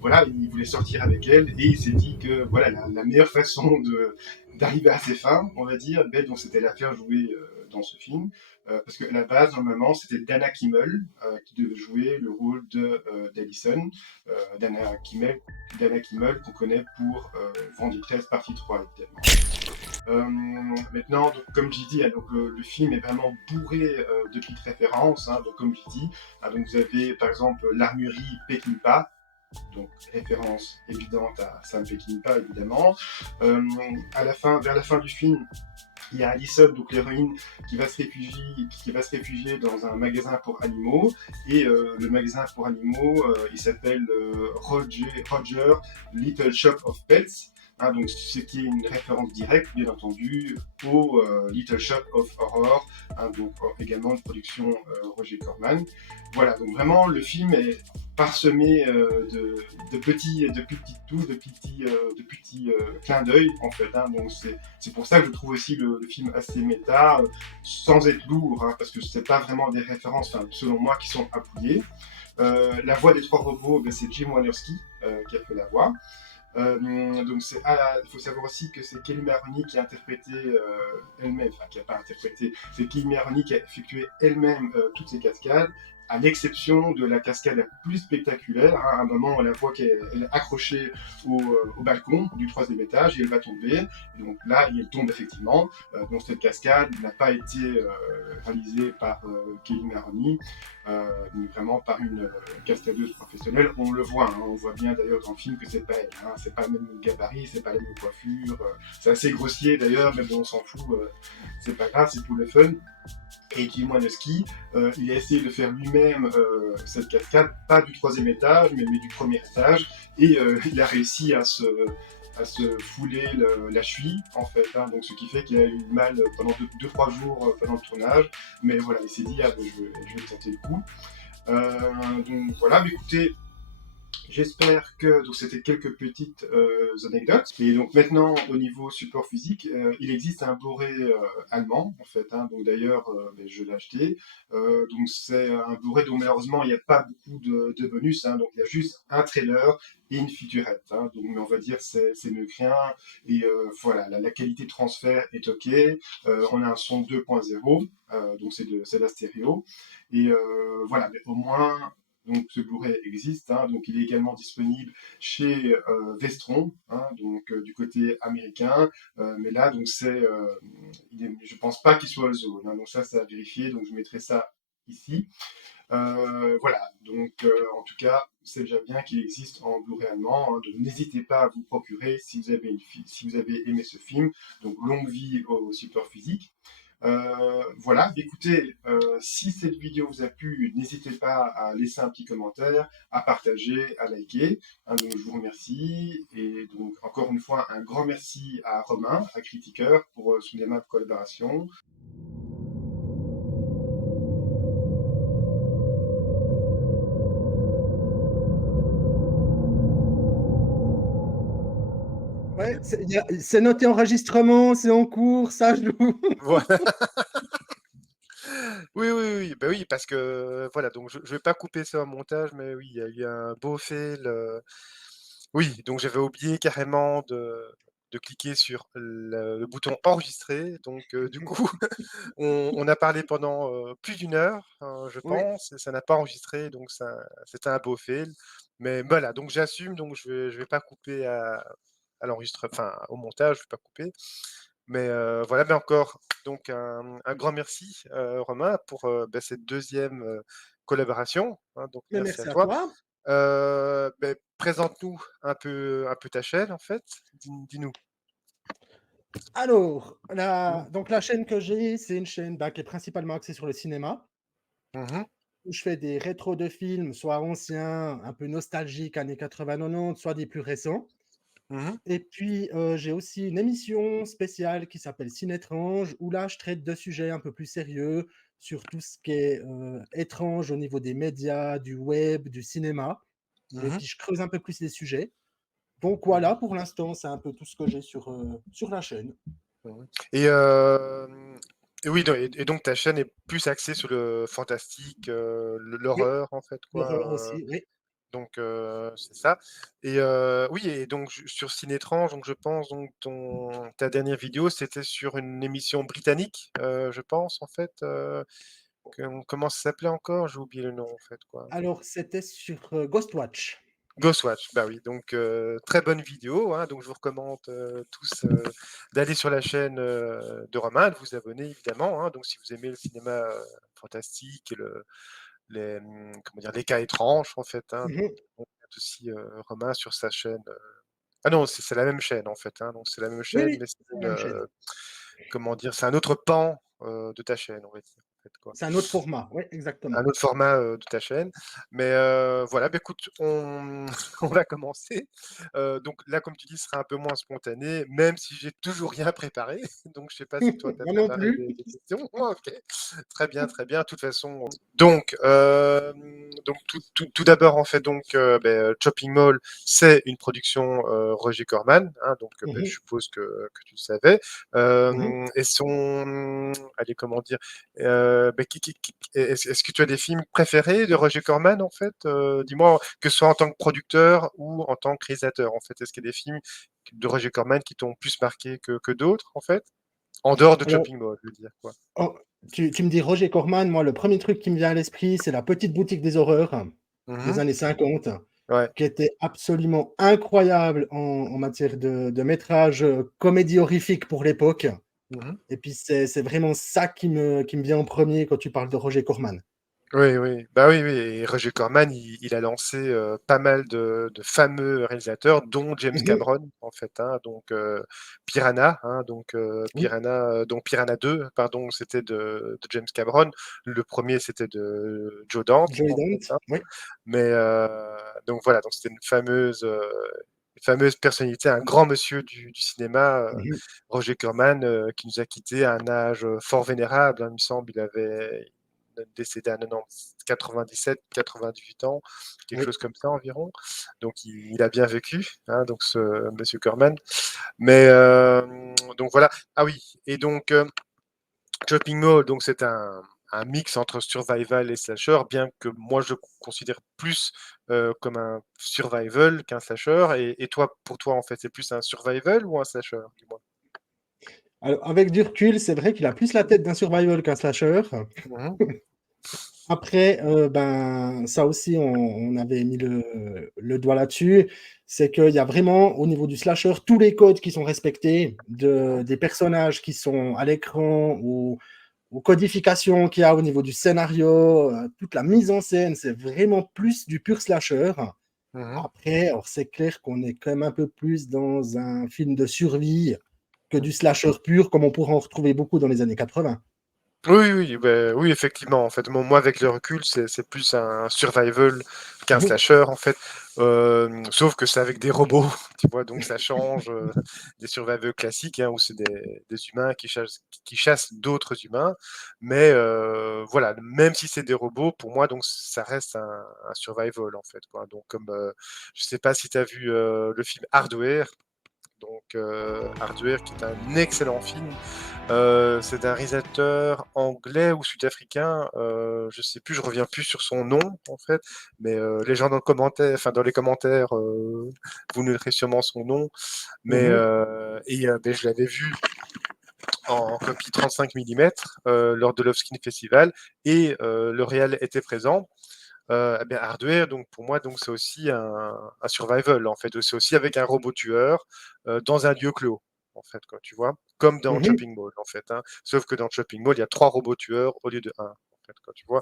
voilà, il voulait sortir avec elle et il s'est dit que voilà la meilleure façon d'arriver à ses fins, on va dire, donc c'était la faire jouer dans ce film. Parce qu'à la base, normalement, c'était Dana Kimmel qui devait jouer le rôle d'Allison. Dana Kimmel qu'on connaît pour Vendredi 13 partie 3, évidemment. Maintenant, donc, comme j'ai dit, donc, le film est vraiment bourré de petites références. Hein, donc, comme j'ai dit, donc, vous avez par exemple l'armurerie Peckinpah, donc référence évidente à Sam Peckinpah, évidemment. Vers la fin du film, il y a Allison, donc l'héroïne, qui va se réfugier dans un magasin pour animaux. Et le magasin pour animaux, il s'appelle Roger Little Shop of Pets. Hein, donc ce qui est une référence directe, bien entendu, au Little Shop of Horror, hein, donc également une production Roger Corman. Voilà, donc vraiment le film est parsemé de petites touches, de petits clins d'œil en fait. Hein. Donc c'est pour ça que je trouve aussi le film assez méta, sans être lourd, hein, parce que c'est pas vraiment des références, selon moi, qui sont appuyées. La voix des trois robots, ben, c'est Jim Wynorski qui a fait la voix. Donc il faut savoir aussi que c'est Kelly Maroney qui a interprété elle-même, enfin qui n'a pas interprété, c'est Kelly Maroney qui a effectué elle-même toutes ces cascades, à l'exception de la cascade la plus spectaculaire. Hein, à un moment, on la voit qu'elle est accrochée au balcon du 3e étage et elle va tomber. Et donc là, elle tombe effectivement. Donc cette cascade n'a pas été réalisée par Kelly Maroney, mais vraiment par une cascadeuse professionnelle. On le voit, hein, on voit bien d'ailleurs dans le film que c'est pas elle, hein, c'est pas le même gabarit, c'est pas la même coiffure, c'est assez grossier d'ailleurs, mais bon, on s'en fout, c'est pas grave, c'est pour le fun. Et Jim Wynorski, il a essayé de faire lui-même cette cascade, pas du 3e étage, mais du 1er étage, et il a réussi à se fouler la cheville, en fait, hein, donc ce qui fait qu'il a eu mal pendant 2-3 jours pendant le tournage, mais voilà, il s'est dit, ah, ben, je vais tenter le coup. Donc voilà, mais écoutez, j'espère que donc c'était quelques petites anecdotes. Et donc maintenant au niveau support physique, il existe un Blu-ray allemand en fait. Hein, donc d'ailleurs, je l'ai acheté. Donc c'est un Blu-ray dont malheureusement il n'y a pas beaucoup de bonus. Hein, donc il y a juste un trailer et une featurette. Hein, donc mais on va dire c'est mieux que rien. Et voilà, la qualité de transfert est ok. On a un son 2.0, donc c'est de la stéréo. Et voilà, mais au moins. Donc ce Blu-ray existe, hein, donc il est également disponible chez Vestron, hein, donc du côté américain, mais là donc je pense pas qu'il soit Ozone, hein, donc ça c'est à vérifier, donc je mettrai ça ici. Voilà, donc en tout cas c'est déjà bien qu'il existe en Blu-ray allemand, hein, donc n'hésitez pas à vous procurer si vous avez aimé ce film, donc longue vie au support physique. Voilà, écoutez, si cette vidéo vous a plu, n'hésitez pas à laisser un petit commentaire, à partager, à liker. Hein, donc je vous remercie. Et donc encore une fois, un grand merci à Romain, à Critiqueur, pour son aimable collaboration. Ouais, c'est noté enregistrement, c'est en cours, ça joue. Voilà. Oui, oui, oui, bah oui, parce que voilà, donc je vais pas couper ça au montage, mais oui, il y a un beau fail. Oui, donc j'avais oublié carrément de cliquer sur le bouton enregistrer. Donc du coup, on a parlé pendant plus d'une heure, je Oui. pense, et ça n'a pas enregistré, donc c'était un beau fail. Mais voilà, donc j'assume, donc je vais pas couper à l'enregistrement, enfin au montage, je vais pas couper. Mais voilà, mais encore donc un grand merci, Romain, pour cette deuxième collaboration. Hein, donc Mais merci à merci à toi. toi. Présente-nous un peu ta chaîne, en fait. Dis-nous. Alors, Mmh. donc la chaîne que j'ai, c'est une chaîne qui est principalement axée sur le cinéma, Mmh. où je fais des rétros de films, soit anciens, un peu nostalgiques, années 80-90, soit des plus récents. Mmh. Et puis, j'ai aussi une émission spéciale qui s'appelle Cinétrange, où là, je traite de sujets un peu plus sérieux sur tout ce qui est étrange au niveau des médias, du web, du cinéma. Et Mmh. puis, je creuse un peu plus les sujets. Donc Mmh. voilà, pour l'instant, c'est un peu tout ce que j'ai sur la chaîne. Mmh. Et hem et oui, et donc ta chaîne est plus axée sur le fantastique, Oui, l'horreur, en fait, l'horreur quoi, aussi, oui. donc c'est ça. Et oui, et donc sur Cinétrange, donc je pense donc ta dernière vidéo, c'était sur une émission britannique, je pense, en fait, comment ça s'appelait encore? J'ai oublié le nom, en fait, quoi. Alors, c'était sur Ghostwatch. Ghostwatch, bah oui, donc très bonne vidéo, hein, donc je vous recommande tous d'aller sur la chaîne de Romain, de vous abonner évidemment, hein, donc si vous aimez le cinéma fantastique et comment dire, les cas étranges en fait, hein, donc Mhm. on regarde aussi Romain sur sa chaîne. Ah non, c'est la même chaîne en fait, hein, donc c'est la même Oui, chaîne, oui, mais c'est c'est la même chaîne. comment dire, c'est un autre pan de ta chaîne, on va dire. fait, quoi. C'est un autre format, oui, exactement. Un autre format, de ta chaîne. Mais, voilà, bah, écoute, on on va commencer. Donc là, comme tu dis, ce sera un peu moins spontané, même si j'ai toujours rien préparé. Donc je sais pas si toi tu as Moi non préparé plus. des questions? OK. Très bien, très bien. De toute façon, donc tout d'abord, en fait, donc, Chopping Mall, c'est une production, Roger Corman, hein, donc, Mmh je suppose que tu le savais. mh. Et son allez, comment dire? Qui est-ce que tu as des films préférés de Roger Corman, en fait? Dis-moi, que ce soit en tant que producteur ou en tant que réalisateur, en fait. Est-ce qu'il y a des films de Roger Corman qui t'ont plus marqué que d'autres, en fait? En dehors de Alors, Chopping Mall, je veux dire, quoi. oh, tu me dis Roger Corman, moi, le premier truc qui me vient à l'esprit, c'est La Petite Boutique des Horreurs des Mmh. années 50, Ouais. qui était absolument incroyable en matière de métrage, comédie horrifique pour l'époque. Mmh. Et puis c'est vraiment ça qui me vient en premier quand tu parles de Roger Corman. Oui, oui. Bah, oui, oui, et Roger Corman, il a lancé, pas mal de fameux réalisateurs, dont James Mmh. Cameron, en fait, hein, donc, Piranha, hein, Oui, Donc Piranha 2, pardon, c'était de James Cameron. Le premier, c'était de Joe Dante, Joey en fait, Dante, hein, oui. mais, donc voilà, donc c'était une fameuse personnalité, un grand monsieur du cinéma, Mmh. Roger Corman, qui nous a quittés à un âge, fort vénérable, hein, il me semble. Il est décédé à 97-98 ans, quelque Oui. chose comme ça environ. Donc il a bien vécu, hein, donc ce monsieur Corman. Mais, donc voilà. Ah oui, et donc, Chopping Mall, donc c'est un mix entre survival et slasher, bien que moi je considère plus, comme un survival qu'un slasher. Et toi, pour toi, en fait, c'est plus un survival ou un slasher? Dis-moi? Alors avec du recul, c'est vrai qu'il a plus la tête d'un survival qu'un slasher. Mmh. Après, ben, ça aussi, on avait mis le doigt là-dessus. C'est qu'il y a vraiment, au niveau du slasher, tous les codes qui sont respectés, des personnages qui sont à l'écran, aux codifications qu'il y a au niveau du scénario, toute la mise en scène, c'est vraiment plus du pur slasher. Mmh. Après, alors c'est clair qu'on est quand même un peu plus dans un film de survie que du slasher pur, comme on pourrait en retrouver beaucoup dans les années 80. Oui, oui, beh, oui, effectivement, en fait, moi, avec le recul, c'est plus un survival qu'un Mhm. slasher, en fait, sauf que c'est avec des robots, tu vois? Donc ça change, des survivals classiques, hein, où c'est des humains qui chassent d'autres humains. Mais, voilà, même si c'est des robots, pour moi, donc ça reste un survival, en fait, quoi. Donc comme, je sais pas si tu as vu, le film Hardware? Donc, Hardware, qui est un excellent film. C'est d'un réalisateur anglais ou sud-africain, je sais plus, je reviens plus sur son nom, en fait, mais, les gens dans les commentaires, vous noterez sûrement son nom. Mais, Mhm. je l'avais vu en copie 35 millimètres, lors de l'Ovskin Festival, et, le réal était présent. Hardware, donc pour moi, donc c'est aussi un survival, en fait. C'est aussi avec un robot tueur, dans un lieu clos, en fait, quoi, tu vois? Comme dans Mhm. Chopping Mall, en fait, hein. Sauf que dans Chopping Mall, il y a 3 robots tueurs au lieu de un, en fait, quoi, tu vois?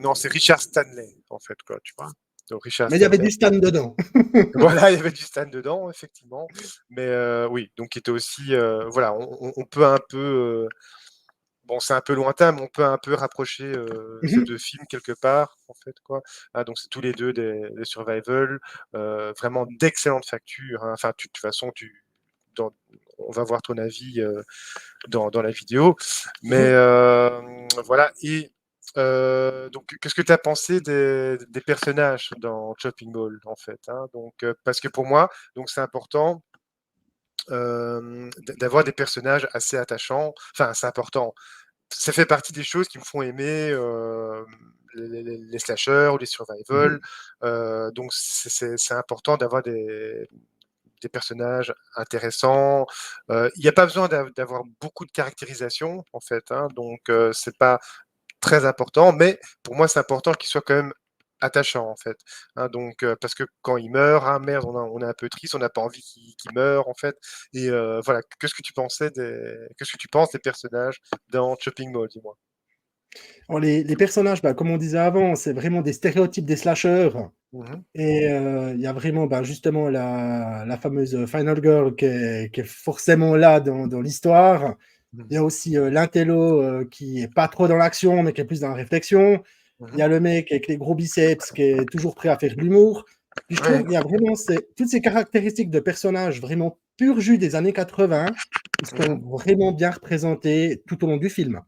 Non, c'est Richard Stanley, en fait, quoi, tu vois? Donc Richard Mais il y avait Stanley, du Stan dedans. voilà, il y avait du Stan dedans, effectivement. Mais, oui, donc qui était aussi, voilà, on peut un peu, bon, c'est un peu lointain, mais on peut un peu rapprocher, ces Mhm. 2 films quelque part, en fait, quoi. Ah, donc c'est tous les 2 des survival, vraiment d'excellente facture, hein. Enfin, de toute façon, dans on va voir ton avis, dans la vidéo. Mais, Mhm. voilà. Et, donc qu'est-ce que tu as pensé des personnages dans Chopping Mall, en fait, hein? Donc, parce que pour moi, donc c'est important, d'avoir des personnages assez attachants. Enfin, c'est important. Ça fait partie des choses qui me font aimer, les slashers ou les survival. Mhm. Donc c'est important d'avoir des personnages intéressants. Il y a pas besoin d'avoir beaucoup de caractérisation, en fait, hein, donc, c'est pas très important, mais pour moi, c'est important qu'ils soient quand même attachants, en fait, hein, donc, parce que quand il meurt, ah merde, on est un peu triste, on n'a pas envie qu'il meure, en fait. Et, voilà. Qu'est-ce que tu penses des personnages dans Chopping Mall, dis-moi? Alors les personnages, bah, comme on disait avant, c'est vraiment des stéréotypes des slashers. Mmh. Et il y a vraiment, bah, justement la fameuse Final Girl qui est forcément là dans l'histoire. Il y a aussi l'intello qui est pas trop dans l'action, mais qui est plus dans la réflexion. Il y a le mec avec les gros biceps qui est toujours prêt à faire de l'humour. Puis je trouve qu'il y a vraiment toutes ces caractéristiques de personnages vraiment pur jus des années 80 qui sont vraiment bien représentées tout au long du film.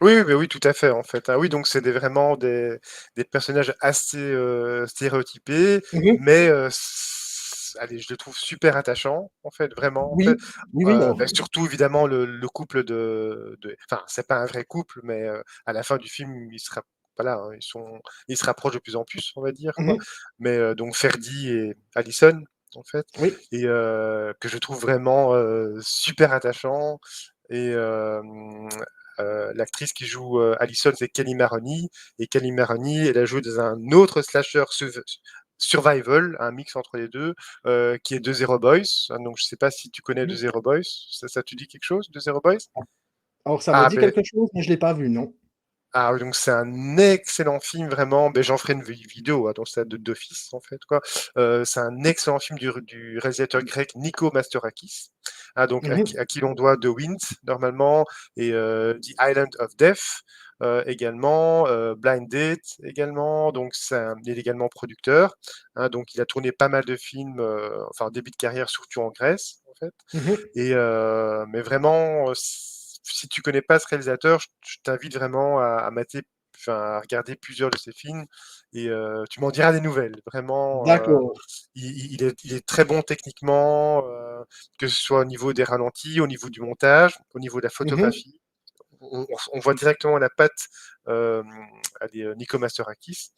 Oui, oui, tout à fait, en fait. Ah oui, donc c'est vraiment des personnages assez stéréotypés, Mhm. mais allez, je le trouve super attachant, en fait, vraiment. En fait. Oui, oui, oui. Bah, surtout, évidemment, le couple Enfin, c'est pas un vrai couple, mais à la fin du film, voilà, hein, ils se rapprochent de plus en plus, on va dire, quoi. Mhm. Mais donc Ferdy et Allison, en fait, Oui. et que je trouve vraiment super attachant. Et l'actrice qui joue Allison, c'est Kelly Maroney. Et Kelly Maroney, elle a joué dans un autre slasher survival, un mix entre les deux, qui est The Zero Boys. Donc, je sais pas si tu connais The Zero Boys. Ça te dit quelque chose, The Zero Boys? Alors, ça me Ah, dit ben, quelque chose, mais je ne l'ai pas vu, non. ah, donc c'est un excellent film, vraiment. Ben, j'en ferai une vidéo, hein, donc c'est d'office, en fait, quoi. C'est un excellent film du réalisateur grec Nico Mastorakis, hein, donc Mhm. à qui l'on doit The Wind, normalement, et The Island of Death, également, Blind Date, également. Donc, il est également producteur, hein, donc il a tourné pas mal de films, enfin, en début de carrière, surtout en Grèce, en fait. Mhm. Et, mais vraiment, si tu connais pas ce réalisateur, je t'invite vraiment à regarder plusieurs de ses films et tu m'en diras des nouvelles. Vraiment, D'accord. il est très bon techniquement, que ce soit au niveau des ralentis, au niveau du montage, au niveau de la Mhm. photographie. On voit directement la patte Nico Mastorakis,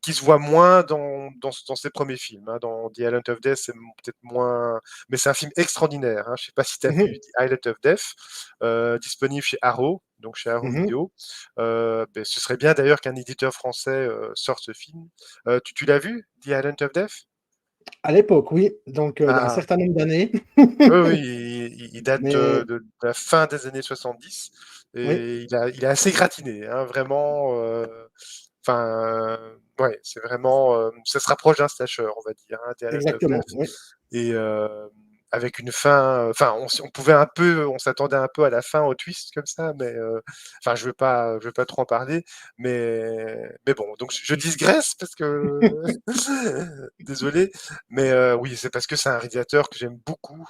qui se voit moins dans ses premiers films. Hein. Dans The Island of Death, c'est peut-être moins. Mais c'est un film extraordinaire. Hein. Je ne sais pas si tu as Mhm. vu The Island of Death, disponible chez Arrow, donc chez Arrow Mhm. Video. Ben, ce serait bien d'ailleurs qu'un éditeur français sorte ce film. Tu l'as vu, The Island of Death? À l'époque, oui. Donc, il y a un Ah, certain nombre d'années. oui, oui, il date Mais de la fin des années 70 oui, et il est assez gratiné, hein, vraiment. Enfin, ouais, c'est vraiment, ça se rapproche d'un slasher, on va dire, hein, The Island of exactement. Death. Oui. Et avec une fin, enfin, on s'attendait un peu à la fin au twist comme ça, mais enfin, je veux pas trop en parler, mais bon, donc je digresse parce que désolé, mais oui, c'est parce que c'est un réalisateur que j'aime beaucoup,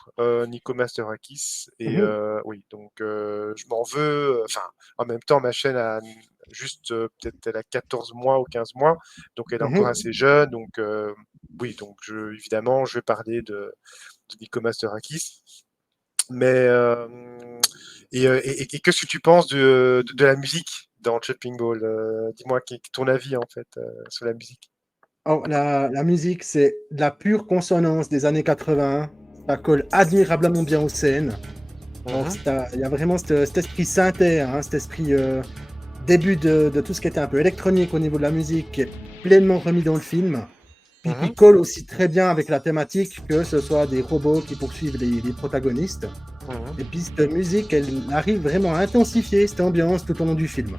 Nico Mastorakis, et Mhm. oui, donc je m'en veux. Enfin, en même temps, ma chaîne a juste peut-être elle a 14 mois ou 15 mois, donc elle est encore Mhm. assez jeune, donc oui, donc évidemment, je vais parler de Nico Mastorakis. Mais et qu'est-ce que tu penses de la musique dans Chopping Ball? Dis-moi ton avis en fait sur la musique. Alors, la musique, c'est de la pure consonance des années 80. Ça colle admirablement bien aux scènes. Alors, Mhm, il y a vraiment cet esprit synthé, hein, cet esprit début de tout ce qui était un peu électronique au niveau de la musique, qui est pleinement remis dans le film. Puis qui mhm, colle aussi très bien avec la thématique, que ce soit des robots qui poursuivent les protagonistes. mhm. Et puis cette musique, elle arrive vraiment à intensifier cette ambiance tout au long du film.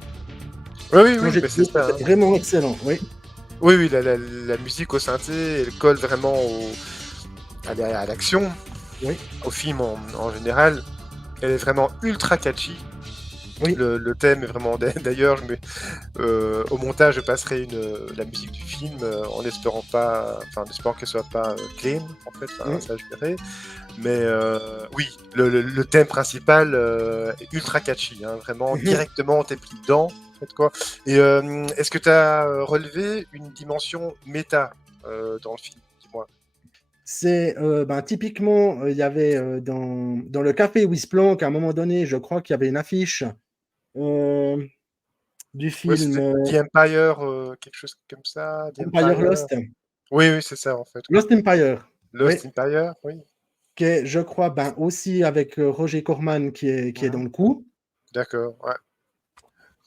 Oui, oui, Moi, oui, j'ai mais c'est trouvé que ça. Hein. c'était vraiment excellent, oui. Oui, oui, la musique au synthé, elle colle vraiment à l'action, Oui, au film en général. Elle est vraiment ultra catchy. oui. Le thème est vraiment. D'ailleurs, au montage, je passerai la musique du film en espérant en espérant qu'elle soit pas clean, en fait, hein, Mm. ça je verrai. Mais oui, le thème principal est ultra catchy, hein, vraiment Mhm. directement t'es pris dedans, en fait, quoi. Et est-ce que tu as relevé une dimension méta dans le film? Dis-moi. C'est ben, typiquement, il y avait dans le café Wisplank, à un moment donné, je crois qu'il y avait une affiche euh, du Oui, film c'était The Empire, quelque chose comme ça, The Empire Empire. Lost. Oui, oui, c'est ça en fait. Oui. Lost Empire, oui. Lost Empire, oui. Qui est, je crois, ben, aussi avec Roger Corman qui est dans Mhm. le coup. D'accord. Ouais.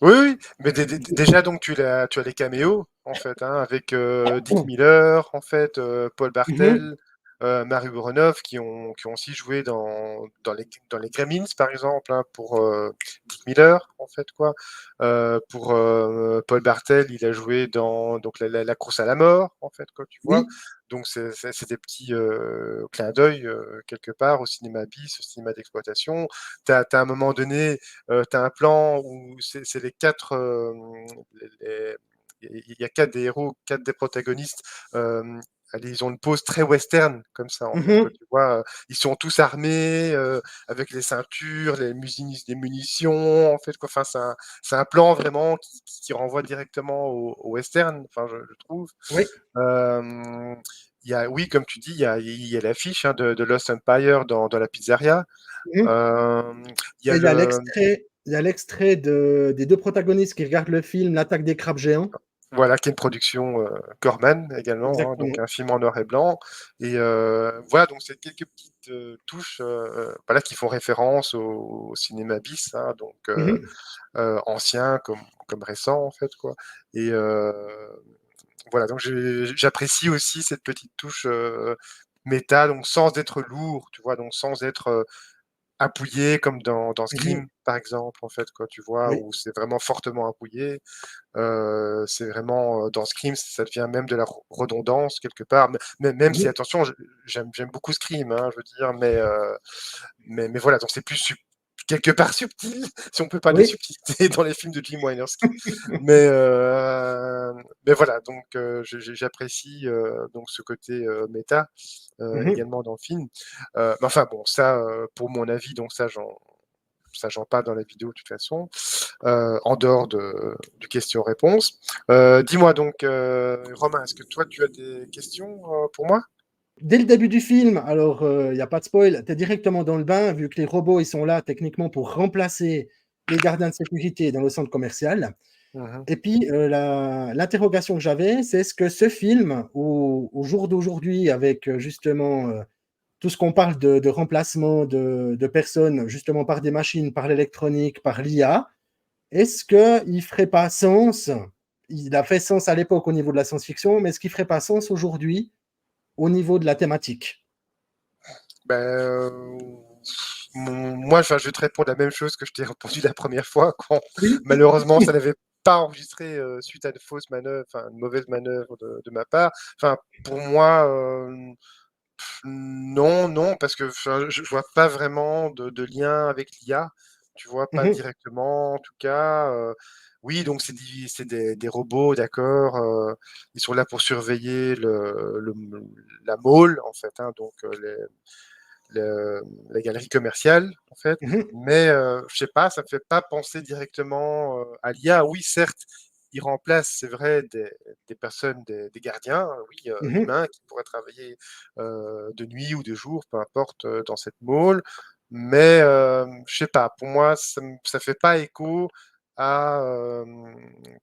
Oui, oui, mais déjà donc tu as les caméos en fait, hein, avec Dick Miller en fait, Paul Mhm. Bartel, Marie Boronoff qui ont aussi joué dans les Gremlins par exemple, hein, pour Dick Miller en fait quoi. Pour Paul Bartel, il a joué dans donc la course à la mort en fait quoi, tu vois. Oui. Donc c'est des petits clins d'œil quelque part au cinéma bis, au cinéma d'exploitation. T'as à un moment donné, tu as un plan où c'est les 4, il y a 4 des héros, 4 des protagonistes, allez, ils ont une pose très western comme ça, en fait, quoi, tu vois? Ils sont tous armés, avec les ceintures, les munitions, en fait, quoi. Enfin, c'est un plan vraiment qui renvoie directement au western, enfin, je trouve. Oui. Il y a, oui, comme tu dis, il y a l'affiche, hein, de Lost Empire dans la pizzeria. Mhm. Il y Et a le il y a l'extrait des deux protagonistes qui regardent le film L'attaque des crabes géants. Voilà, qui est une production, Corman également, hein, donc Exactement. un film en noir et blanc et voilà, donc c'est quelques petites, touches, voilà, qui font référence au cinéma bis, hein, donc Mhm. ancien comme récent, en fait, quoi et voilà, donc j'apprécie aussi cette petite touche, méta, donc sans être lourd, tu vois? Donc sans être, appuyé comme dans Mhm. Scream, par exemple, en fait, quoi, tu vois? Oui. Où c'est vraiment fortement appuyé. C'est vraiment, dans Scream, ça devient même de la redondance quelque part, même si Mhm. attention, j'aime beaucoup Scream, hein, je veux dire, mais voilà, donc c'est plus quelque part subtil, si on peut parler de Oui. subtilité dans les films de Jim Wynorski. Mais, mais voilà, donc j'apprécie, donc ce côté, méta, Mhm. également dans le film. Mais enfin bon, ça, pour mon avis, donc ça j'en parle dans la vidéo de toute façon, en dehors du question-réponse. Dis-moi donc, Romain, est-ce que toi tu as des questions pour moi? Dès le début du film, alors il n'y a pas de spoil, tu es directement dans le bain, vu que les robots ils sont là techniquement pour remplacer les gardiens de sécurité dans le centre commercial. Mhm. Et puis l'interrogation que j'avais, c'est est-ce que ce film, au jour d'aujourd'hui, avec justement tout ce qu'on parle de remplacement de personnes justement par des machines, par l'électronique, par l'IA, est-ce qu'il ne ferait pas sens, il a fait sens à l'époque au niveau de la science-fiction, mais est-ce qu'il ne ferait pas sens aujourd'hui au niveau de la thématique? Ben, moi, enfin, je vais te répondre la même chose que je t'ai répondu la première fois, quand Oui. malheureusement ça n'avait pas enregistré suite à une fausse manœuvre, enfin une mauvaise manœuvre de ma part. Enfin, pour moi, non, non, parce que enfin, je vois pas vraiment de lien avec l'IA. Tu vois, pas Mhm, directement, en tout cas. Oui, donc c'est des robots, d'accord. Ils sont là pour surveiller la mall, en fait, hein, donc la galerie commerciale, en fait. mhm, Mais je sais pas, ça me fait pas penser directement à l'IA. Oui, certes, il remplace, c'est vrai, des personnes, des gardiens, hein, oui, mhm. humains qui pourraient travailler de nuit ou de jour, peu importe, dans cette mall. Mais je sais pas, pour moi, ça fait pas écho à,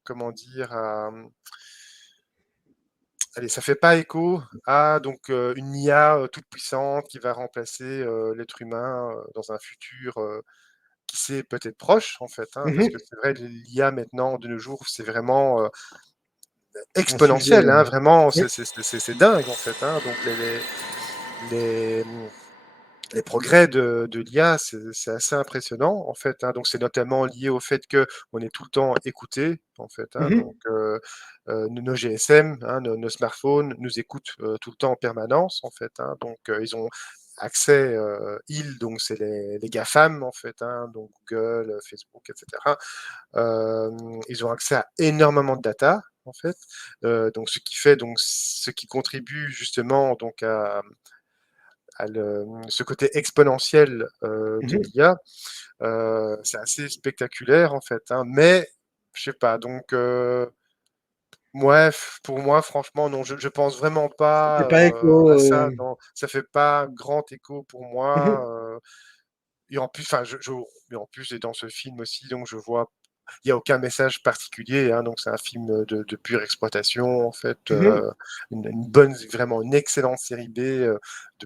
comment dire, allez, ça fait pas écho à donc une IA, toute puissante qui va remplacer, l'être humain, dans un futur, qui sait peut-être proche en fait, hein. Parce que Mhm. c'est vrai l'IA maintenant de nos jours, c'est vraiment, Un sujet. exponentiel, hein, vraiment Oui. c'est dingue en fait, hein. Donc les, mmh, les progrès de l'IA, c'est assez impressionnant en fait, hein. Donc c'est notamment lié au fait qu'on est tout le temps écouté en fait, hein. Mhm, Donc nos GSM, hein, nos smartphones nous écoutent, tout le temps en permanence en fait, hein. Donc ils ont accès, ils, donc c'est les GAFAM en fait, hein, donc Google, Facebook et cetera. Ils ont accès à énormément de data en fait, donc ce qui contribue justement donc ce côté exponentiel, de mhm. l'IA, c'est assez spectaculaire en fait, hein, mais je sais pas donc mouais, pour moi franchement non, je pense vraiment C'est pas, pas écho. à ça, non, ça fait pas grand écho pour Mhm, moi, et en plus enfin et en plus et dans ce film aussi donc je vois il y a aucun message particulier, hein, donc c'est un film, de pure exploitation en fait, mhm. une bonne vraiment une excellente série B, de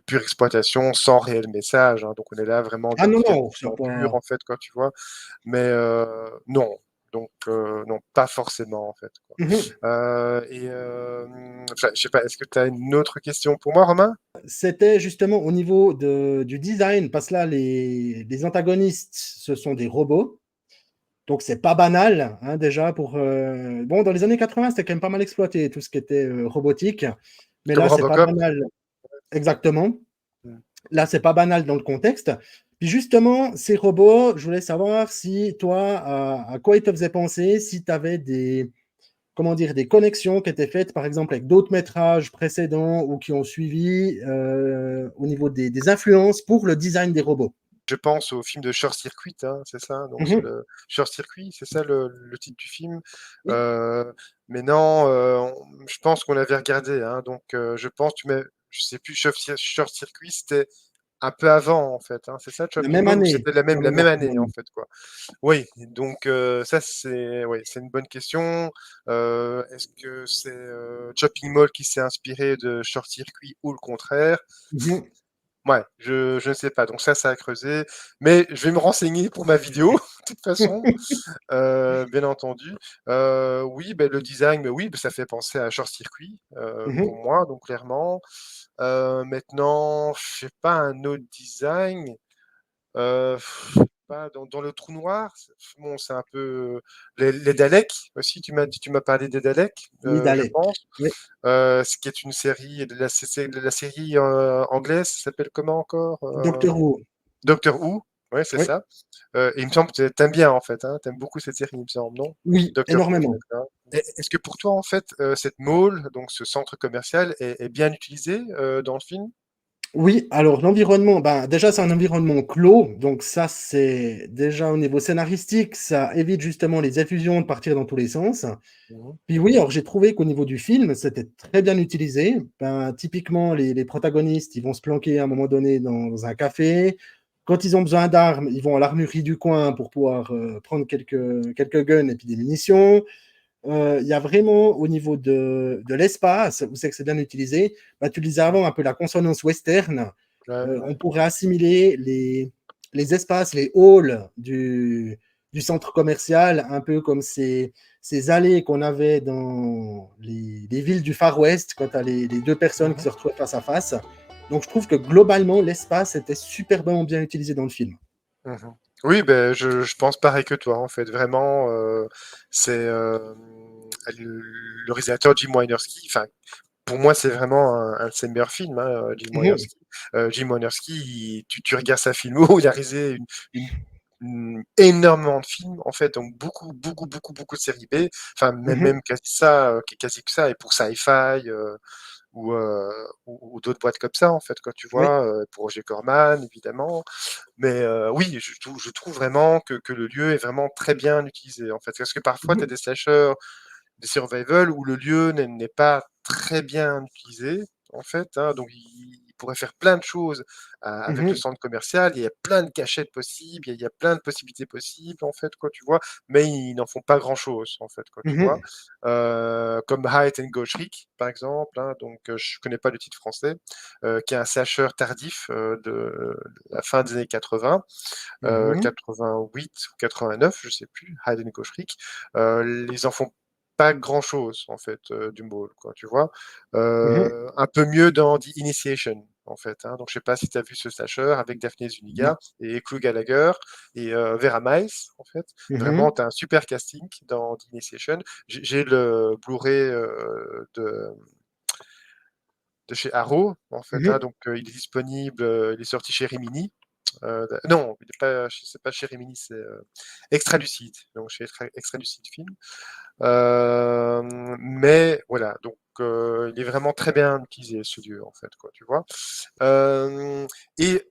pure exploitation sans réel message, hein, donc on est là vraiment Ah dans du non, non, c'est divertissement pur pas. en fait quoi, tu vois? Mais non, donc non, pas forcément en fait, quoi. Mhm. Et enfin, je sais pas, est-ce que tu as une autre question pour moi, Romain? C'était justement au niveau du design, parce que là, les antagonistes, ce sont des robots. Donc, c'est pas banal, hein, déjà. Bon, dans les années 80, c'était quand même pas mal exploité, tout ce qui était robotique. Mais Comme là, c'est pas Robocop. banal. Exactement. Mm. Là, c'est pas banal dans le contexte. Puis justement, ces robots, je voulais savoir si toi, à quoi ils te faisaient penser, si tu avais des, comment dire, des connexions qui étaient faites, par exemple, avec d'autres métrages précédents ou qui ont suivi au niveau des influences pour le design des robots. Je pense au film de Short Circuit, hein, c'est ça? Donc c'est Mhm. le Short Circuit, c'est ça le titre du film? Oui. Mais non, je pense qu'on l'avait regardé, hein, donc je pense je sais plus, Short Circuit, c'était un peu avant, en fait, hein, c'est ça, La Chopping même Mall, ou année, c'était si ma la même mémoire est année, en bonne. fait, quoi? Oui, donc ça, c'est une bonne question. Est-ce que c'est Chopping Mall qui s'est inspiré de Short Circuit ou le contraire? Mhm. Ouais, je ne sais pas. Donc ça a creusé. Mais je vais me renseigner pour ma vidéo, de toute façon, bien entendu. Oui, ben, le design, mais oui, ben, ça fait penser à Short Circuit, Mhm. pour moi, donc clairement. Maintenant, je sais pas, un autre design. Je sais pas, dans le trou noir, bon, c'est un peu les Daleks aussi. Tu m'as parlé des Daleks, Les je Daleks. pense. Oui. Ce qui est une série de la série anglaise, ça s'appelle comment encore? Doctor Who. Doctor Who, ouais, c'est Oui. ça. Et il me semble que tu aimes bien en fait, hein, tu aimes beaucoup cette série, il me semble, non? Oui, Doctor Who, énormément. c'est ça. Est-ce que pour toi, en fait, cette mall, donc ce centre commercial, est bien utilisé dans le film? Oui, alors l'environnement, ben, déjà c'est un environnement clos, donc ça c'est déjà au niveau scénaristique, ça évite justement les effusions de partir dans tous les sens. Mhm. Puis oui, alors j'ai trouvé qu'au niveau du film, c'était très bien utilisé. Ben, typiquement, les protagonistes, ils vont se planquer à un moment donné dans un café. Quand ils ont besoin d'armes, ils vont à l'armurerie du coin pour pouvoir prendre quelques guns et puis des munitions. Il y a vraiment au niveau de l'espace, où c'est que c'est bien utilisé, bah, tu disais avant un peu la consonance western, Ouais, on pourrait assimiler les espaces, les halls du centre commercial, un peu comme ces allées qu'on avait dans les villes du Far West, quand tu as les deux personnes qui mhm, se retrouvent face à face. Donc je trouve que globalement, l'espace était superbement bien utilisé dans le film. mhm. Oui, ben, je pense pareil que toi, en fait. Vraiment, c'est le réalisateur Jim Wynorski. Enfin, pour moi, c'est vraiment un de ses meilleurs films, hein, Jim Mhm, Wynorski. Jim Wynorski, tu regardes sa filmo, il a réalisé énormément de films, en fait, donc beaucoup de séries B. Enfin, mhm, même quasi ça, quasi que ça. Et pour Sci-Fi, ou d'autres boîtes comme ça, en fait, quoi, tu oui. vois, pour Roger Corman, évidemment. Mais oui, je trouve vraiment que le lieu est vraiment très bien utilisé, en fait. Parce que parfois, tu as Mhm, des slashers, des survival où le lieu n'est pas très bien utilisé, en fait, hein, donc il pourrait faire plein de choses avec le mhm, centre commercial. Il y a plein de cachettes possibles, il y a plein de possibilités possibles, en fait, quoi, tu vois, mais ils n'en font pas grand-chose, en fait, quoi, tu vois. mhm, Comme Hide and Go Shriek, par exemple, hein, donc je connais pas le titre français, qui est un slasher tardif de la fin des années 80, mhm, 88 ou 89, je sais plus, Hide and Go Shriek. Les enfants pas grand-chose en fait, du mall, quoi, tu vois? mhm. Un peu mieux dans The Initiation, en fait, hein, donc je sais pas si tu as vu ce slasher avec Daphne Non. Zuniga et Hugh Gallagher et Vera Miles, en fait. Vraiment, Mhm, tu as un super casting dans The Initiation. J'ai le Blu-ray, de chez Arrow, en fait, hein, mhm. donc il est disponible, il est sorti chez Rimini. Non, il est pas, c'est pas chez Rimini, c'est Extra Lucide, donc chez Extra Lucide Film. Mais voilà, donc il est vraiment très bien utilisé ce lieu, en fait, quoi, tu vois. Et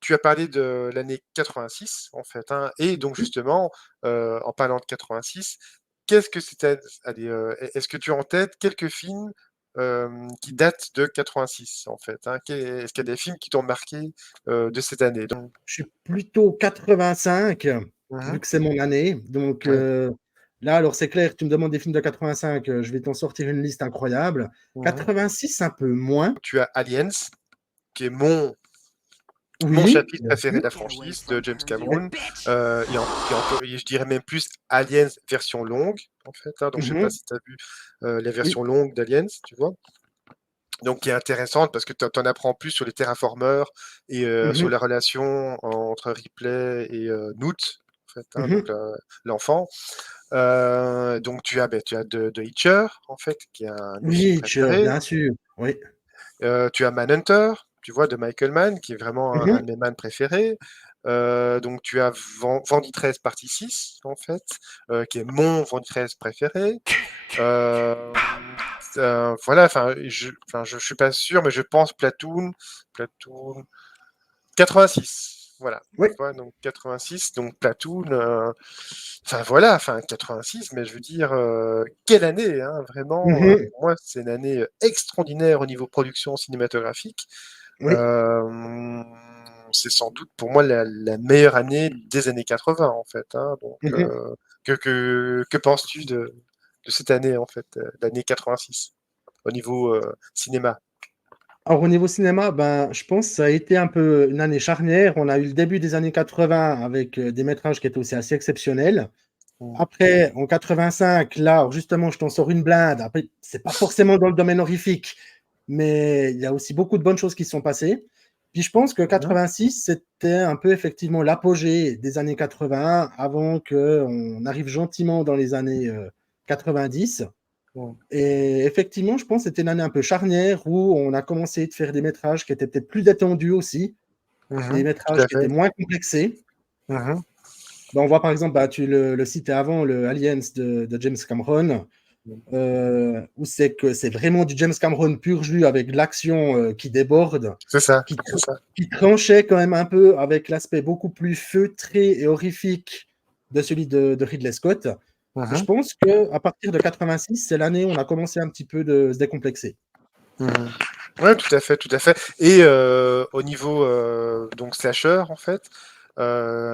tu as parlé de l'année 86, en fait, hein, et donc justement, en parlant de 86, qu'est-ce que c'était, allez, est-ce que tu as en tête quelques films qui datent de 86, en fait, hein? Est-ce qu'il y a des films qui t'ont marqué de cette année? Donc, Je suis plutôt 85, mhm, vu que c'est mon année. Donc ouais, là, alors c'est clair, tu me demandes des films de 85, je vais t'en sortir une liste incroyable. mhm. 86, un peu moins. Tu as Aliens, qui est mon Oui, chapitre bien préféré sûr. de la franchise de James Oui. Cameron, et je dirais même plus Aliens version longue, en fait, hein, donc je sais pas Mhm. si tu as vu, les Oui. versions longues d'Aliens, tu vois? Donc qui est intéressante parce que tu en apprends plus sur les terraformeurs et sur Mhm. la relation entre Ripley et Newt, en fait, hein, donc Mhm. l'enfant. Donc tu as The Hitcher, en fait, qui est un de mes films Oui, préférés. bien sûr, oui. Tu as Manhunter, tu vois, de Michael Mann, qui est vraiment un Mhm. de mes Mann préférés. Donc tu as Vendredi 13 partie 6, en fait, qui est mon Vendredi 13 préféré. Voilà, je suis pas sûr, mais je pense Platoon 86, voilà. Oui. Tu vois, donc 86, donc Platoon, voilà, 86, mais je veux dire, quelle année, hein, vraiment, Mhm. pour moi, c'est une année extraordinaire au niveau production cinématographique. Oui. C'est sans doute pour moi la meilleure année des années 80, en fait, hein, donc, Mhm. que penses-tu de cette année, en fait, l'année 86, au niveau cinéma? Alors, au niveau cinéma, ben, je pense que ça a été un peu une année charnière. On a eu le début des années 80 avec des métrages qui étaient aussi assez exceptionnels. Mm. Après, en 85, là, justement, je t'en sors une blinde. Après, c'est pas forcément dans le domaine horrifique, mais il y a aussi beaucoup de bonnes choses qui se sont passées. Puis je pense que Mhm. 86, c'était un peu effectivement l'apogée des années 80 avant qu'on arrive gentiment dans les années 90. Mm. Et effectivement, je pense que c'était une année un peu charnière où on a commencé de faire des métrages qui étaient peut-être plus détendus aussi, des Mhm. Tout métrages à qui étaient fait. moins complexés. Mhm. Ben, on voit par exemple, bah, tu le citais avant, le Aliens de James Cameron, où c'est que c'est vraiment du James Cameron pur jus avec de l'action qui déborde, C'est ça, qui, c'est ça. qui tranchait quand même un peu avec l'aspect beaucoup plus feutré et horrifique de celui de Ridley Scott. Et je Mhm. pense qu'à partir de 86, c'est l'année où on a commencé un petit peu de se décomplexer. Mhm. Ouais, tout à fait, tout à fait. Et au niveau donc slasher, en fait,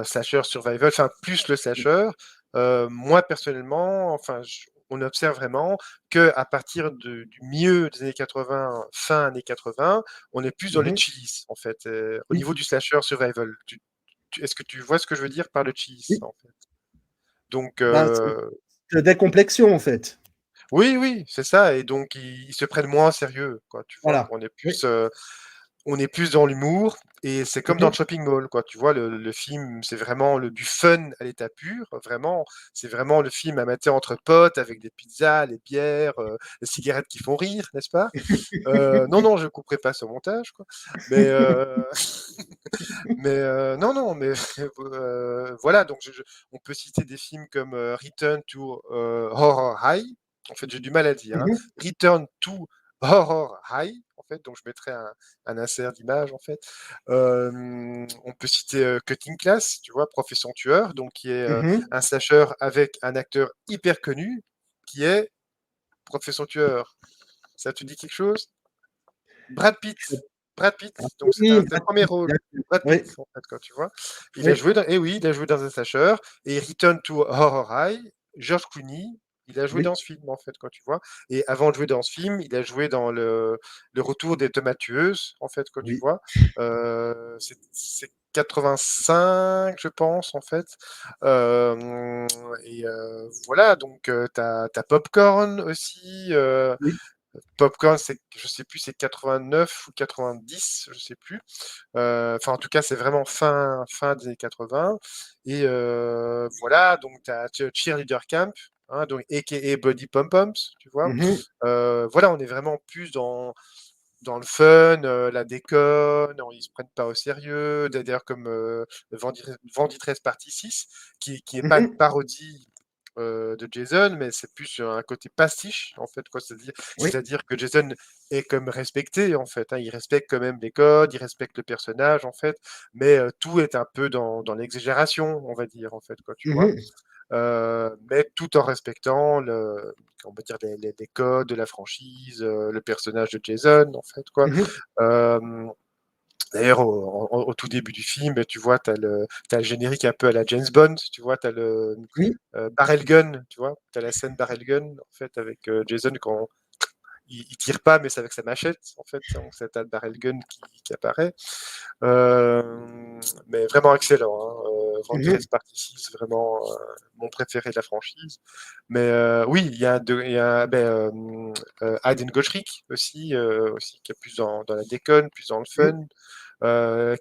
slasher survival, enfin plus le slasher, moi personnellement, on observe vraiment que à partir du milieu des années 80, fin années 80, on est plus dans le Mhm. cheese, en fait, au Oui, niveau du slasher survival. Est-ce que tu vois ce que je veux dire par le cheese, oui. en fait? Donc, Ben, c'est de décomplexion en fait. oui, oui, c'est ça, et donc ils se prennent moins au sérieux, quoi, tu vois? Voilà. Oui. On est plus dans l'humour, et c'est comme dans le Mhm. shopping mall, quoi, tu vois? Le film, c'est vraiment du fun à l'état pur, vraiment. C'est vraiment le film à mater entre potes avec des pizzas, les bières, les cigarettes qui font rire, n'est-ce pas? Non, non, je couperai pas ce montage, quoi, mais non, non, mais voilà, donc on peut citer des films comme Return to Horror High. En fait, j'ai du mal à dire, hein. Mhm. Return to Horror High, en fait, donc je mettrai un insert d'image, en fait. On peut citer Cutting Class, tu vois, Profession Tueur, donc qui est Mhm. un slasher avec un acteur hyper connu, qui est Profession Tueur. Ça te dit quelque chose? Brad Pitt. Brad Pitt, Ah, donc c'était un oui, de ses premiers rôles. bien sûr. Brad Pitt, Oui, en fait, quand tu vois? oui. Il a joué dans un slasher, et Return to Horror High, George Clooney, il a joué Oui. dans ce film, en fait, quand tu vois? Et avant de jouer dans ce film, il a joué dans le Retour des tomates tueuses, en fait, quand tu Oui. vois? C'est 85, je pense, en fait. Hem Et voilà, donc tu Popcorn aussi, Oui. Popcorn, je sais plus, c'est 89 ou 90, je sais plus. En tout cas, c'est vraiment fin des années 80, et voilà, donc tu as Cheerleader Camp, hein, donc aka Body Pom Poms, tu vois? Mhm. Voilà, on est vraiment plus dans le fun, la déconne, ils se prennent pas au sérieux. D'ailleurs, comme Vendredi 13 partie 6, qui est pas une Mhm. parodie de Jason, mais c'est plus un côté pastiche, en fait, quoi. Oui. C'est-à-dire que Jason est comme respecté, en fait, hein. Il respecte quand même les codes, il respecte le personnage, en fait, mais tout est un peu dans l'exagération, on va dire, en fait, quoi, tu vois? Mhm. Mais tout en respectant on va dire les codes de la franchise, le personnage de Jason, en fait, quoi. Mhm. Hem, D'ailleurs, au tout début du film, tu vois, tu le générique un peu à la James Bond, tu vois? Tu as le, Oui. barrel gun, tu vois? Tu as la scène barrel gun, en fait, avec, Jason, quand il tire pas, mais c'est avec sa machette, en fait, donc tu as le barrel gun qui apparaît. Mais vraiment excellent, hein, Vendredi Mhm. 13 partie 6, vraiment, mon préféré de la franchise. Mais oui, il y a, Hayden Gottrick aussi, qui est plus dans la déconne, plus dans le Mhm. fun.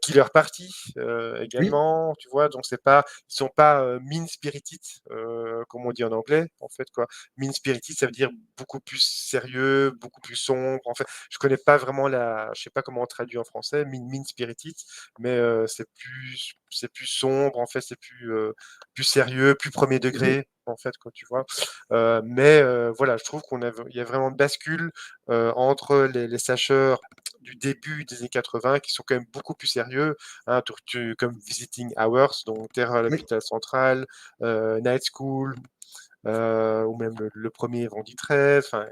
Killer Party Oui. également, tu vois. Donc ils sont pas mean-spirited, comme on dit en anglais, en fait, quoi. Mean-spirited, ça veut dire beaucoup plus sérieux, beaucoup plus sombre. En fait, je connais pas vraiment je sais pas comment on traduit en français, mean-spirited, mais c'est plus sombre, en fait, c'est plus sérieux, plus premier degré, en fait, quoi, tu vois. Mais voilà, je trouve il y a vraiment une bascule entre les slashers du début des années 80 qui sont quand même beaucoup plus sérieux, hein, comme Visiting Hours, donc Terreur à Oui. l'hôpital central, Night School, ou même le premier Vendredi 13, enfin,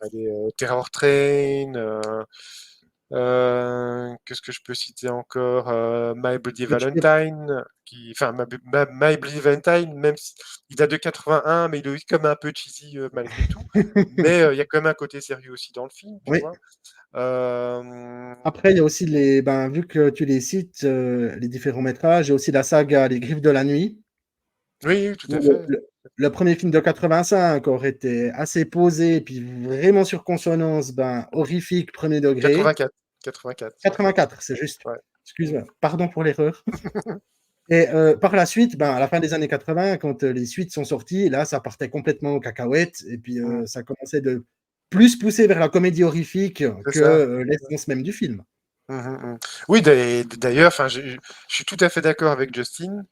allez, Terror Train, qu'est-ce que je peux citer encore? My Bloody Mais tu peux- Valentine, enfin, My Bloody Valentine, même il date de 81, mais il est comme un peu cheesy malgré tout. Mais il y a quand même un côté sérieux aussi dans le film, tu Oui. vois. Euh, Après, il y a aussi vu que tu les cites, les différents métrages, il y a aussi la saga Les Griffes de la Nuit, Oui, tout à où fait. le premier film de 85 aurait été assez posé, puis vraiment sur consonance, horrifique, premier degré. 84. 84, en fait. 84, c'est juste. Ouais. Excuse-moi, pardon pour l'erreur. Et par la suite, à la fin des années 80, quand les suites sont sorties, là, ça partait complètement aux cacahuètes, et puis ça commençait de plus pousser vers la comédie horrifique C'est que ça. l'essence même du film. Oui, d'ailleurs, enfin, je suis tout à fait d'accord avec Justin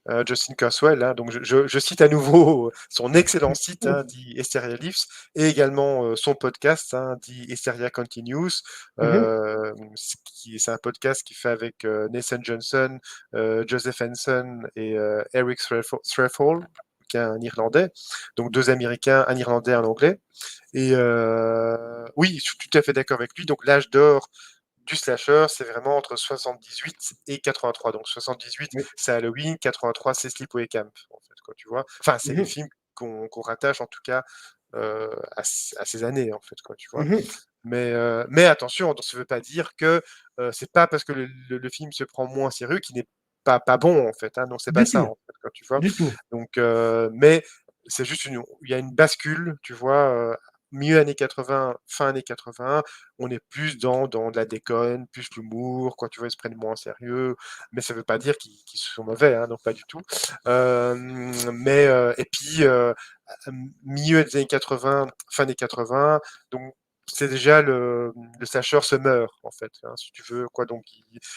Kurzweil, hein, donc je cite à nouveau son excellent site, hein, dit Hysteria Lives, et également son podcast, hein, dit Hysteria Continues, Mhm. c'est un podcast qu'il fait avec Nathan Johnson, Joseph Henson et Eric Threlfall, qui est un Irlandais, donc 2 Américains, un Irlandais, un Anglais. Et oui, je suis tout à fait d'accord avec lui. Donc l'âge d'or du slasher, c'est vraiment entre 78 et 83. Donc 78, Oui. c'est Halloween, 83, c'est Sleepaway Camp, en fait, quoi, tu vois. Enfin, c'est les Mhm. films qu'on rattache, en tout cas, à ces années, en fait, quoi, tu vois. Mhm. Mais attention, ça ne veut pas dire que c'est pas parce que le film se prend moins sérieux qu'il n'est pas bon, en fait, hein. Non, c'est pas Du ça, tout, en fait, quoi, tu vois. du tout. Donc, mais c'est juste il y a une bascule, tu vois, milieu années 80, fin années 80, on est plus dans de la déconne, plus l'humour, quoi, tu vois, ils se prennent moins en sérieux, mais ça veut pas dire qu'ils sont mauvais, hein, non, pas du tout. Et puis, milieu des années 80, fin des 80, donc c'est déjà le slasher se meurt, en fait, hein, si tu veux, quoi. Donc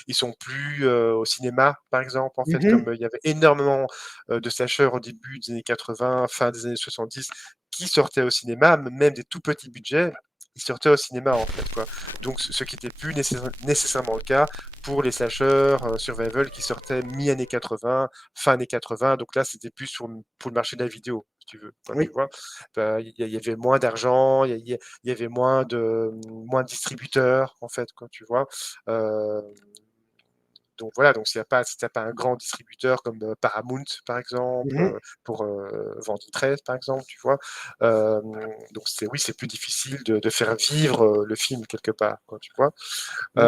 ils sont plus au cinéma, par exemple, en fait, comme Mhm. il y avait énormément de slashers au début des années 80, fin des années 70, qui sortaient au cinéma, même des tout petits budgets, ils sortaient au cinéma, en fait, quoi. Donc ce qui n'était plus nécessairement le cas pour les slashers survival qui sortaient mi-années 80, fin années 80. Donc là, c'était plus pour le marché de la vidéo, si tu veux, quoi, tu Oui. vois. Il y avait moins d'argent, il y avait moins de distributeurs, en fait, quoi, tu vois. Euh, donc voilà, donc si t'as pas un grand distributeur comme Paramount, par exemple, Mhm. pour Vendredi 13, par exemple, tu vois. euh, donc oui, c'est plus difficile de faire vivre le film quelque part, quoi, tu vois. Oui.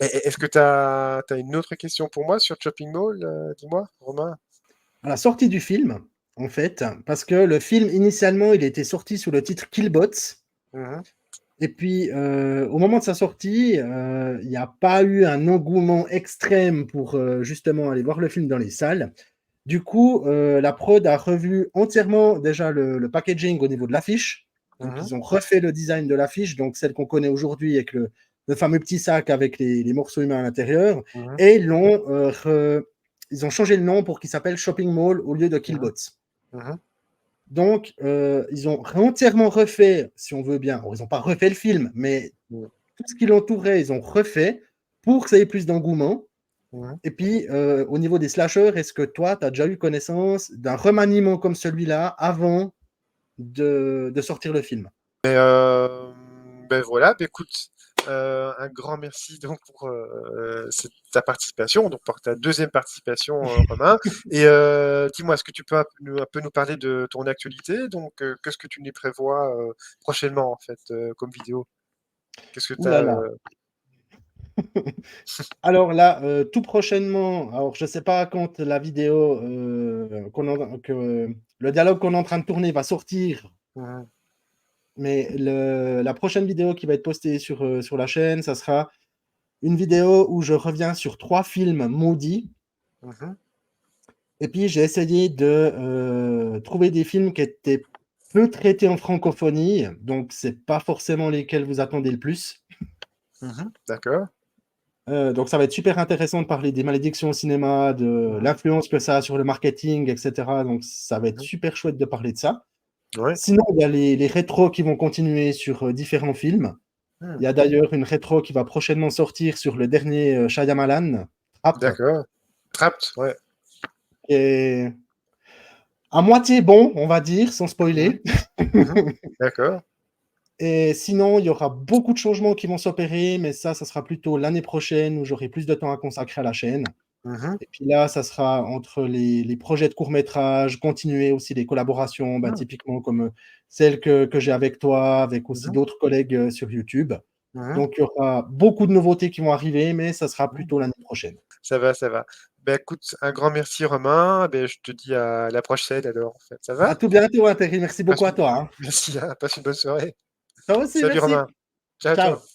Est-ce que tu as une autre question pour moi sur Shopping Mall, dis-moi, Romain? À la sortie du film, en fait, parce que le film, initialement, il était sorti sous le titre Killbots. Mhm, Et puis, au moment de sa sortie, il n'y a pas eu un engouement extrême pour justement aller voir le film dans les salles. Du coup, la prod a revu entièrement déjà le packaging au niveau de l'affiche. Donc, mhm, ils ont refait le design de l'affiche, donc celle qu'on connaît aujourd'hui avec le fameux petit sac avec les morceaux humains à l'intérieur. mhm, Et ils ont changé le nom pour qu'il s'appelle Shopping Mall au lieu de mhm, Killbots. mhm, Donc, ils ont entièrement refait, si on veut bien. Alors, ils n'ont pas refait le film, mais mhm, tout ce qui l'entourait, ils ont refait pour que ça ait plus d'engouement. mhm. Et puis, au niveau des slashers, est-ce que toi, tu as déjà eu connaissance d'un remaniement comme celui-là avant de sortir le film? Ben voilà, ben écoute, un grand merci donc pour ta participation, donc pour ta deuxième participation, Romain. Et dis-moi, est-ce que tu peux un peu nous parler de ton actualité? Donc, qu'est-ce que tu nous prévois prochainement, en fait, comme vidéo? Qu'est-ce que Ouh tu là as là. Alors là, tout prochainement, alors je ne sais pas quand la vidéo, que le dialogue qu'on est en train de tourner va sortir, Mais la prochaine vidéo qui va être postée sur la chaîne, ça sera une vidéo où je reviens sur 3 films maudits. Mhm. Et puis, j'ai essayé de trouver des films qui étaient peu traités en francophonie. Donc, c'est pas forcément lesquels vous attendez le plus. D'accord. Donc, ça va être super intéressant de parler des malédictions au cinéma, de l'influence que ça a sur le marketing, etc. Donc, ça va être super chouette de parler de ça. Ouais. Sinon, il y a les rétros qui vont continuer sur différents films. Hmm. Il y a d'ailleurs une rétro qui va prochainement sortir sur le dernier Shyamalan, Trap, D'accord. Trapped, ouais. et à moitié bon, on va dire, sans spoiler. D'accord. Et sinon, il y aura beaucoup de changements qui vont s'opérer, mais ça sera plutôt l'année prochaine où j'aurai plus de temps à consacrer à la chaîne. Et puis là, ça sera entre les projets de court-métrage, continuer aussi les collaborations, typiquement comme celle que j'ai avec toi, avec aussi d'autres collègues sur YouTube. Donc, il y aura beaucoup de nouveautés qui vont arriver, mais ça sera plutôt l'année prochaine. Ça va, ça va. Ben écoute, un grand merci Romain. Ben, je te dis à la prochaine alors. En fait. Ça va? À tout bientôt, Thierry. Merci beaucoup à toi. Merci, hein. Passe une bonne soirée. Toi aussi, Salut merci. Romain. Ciao, Ciao. ciao.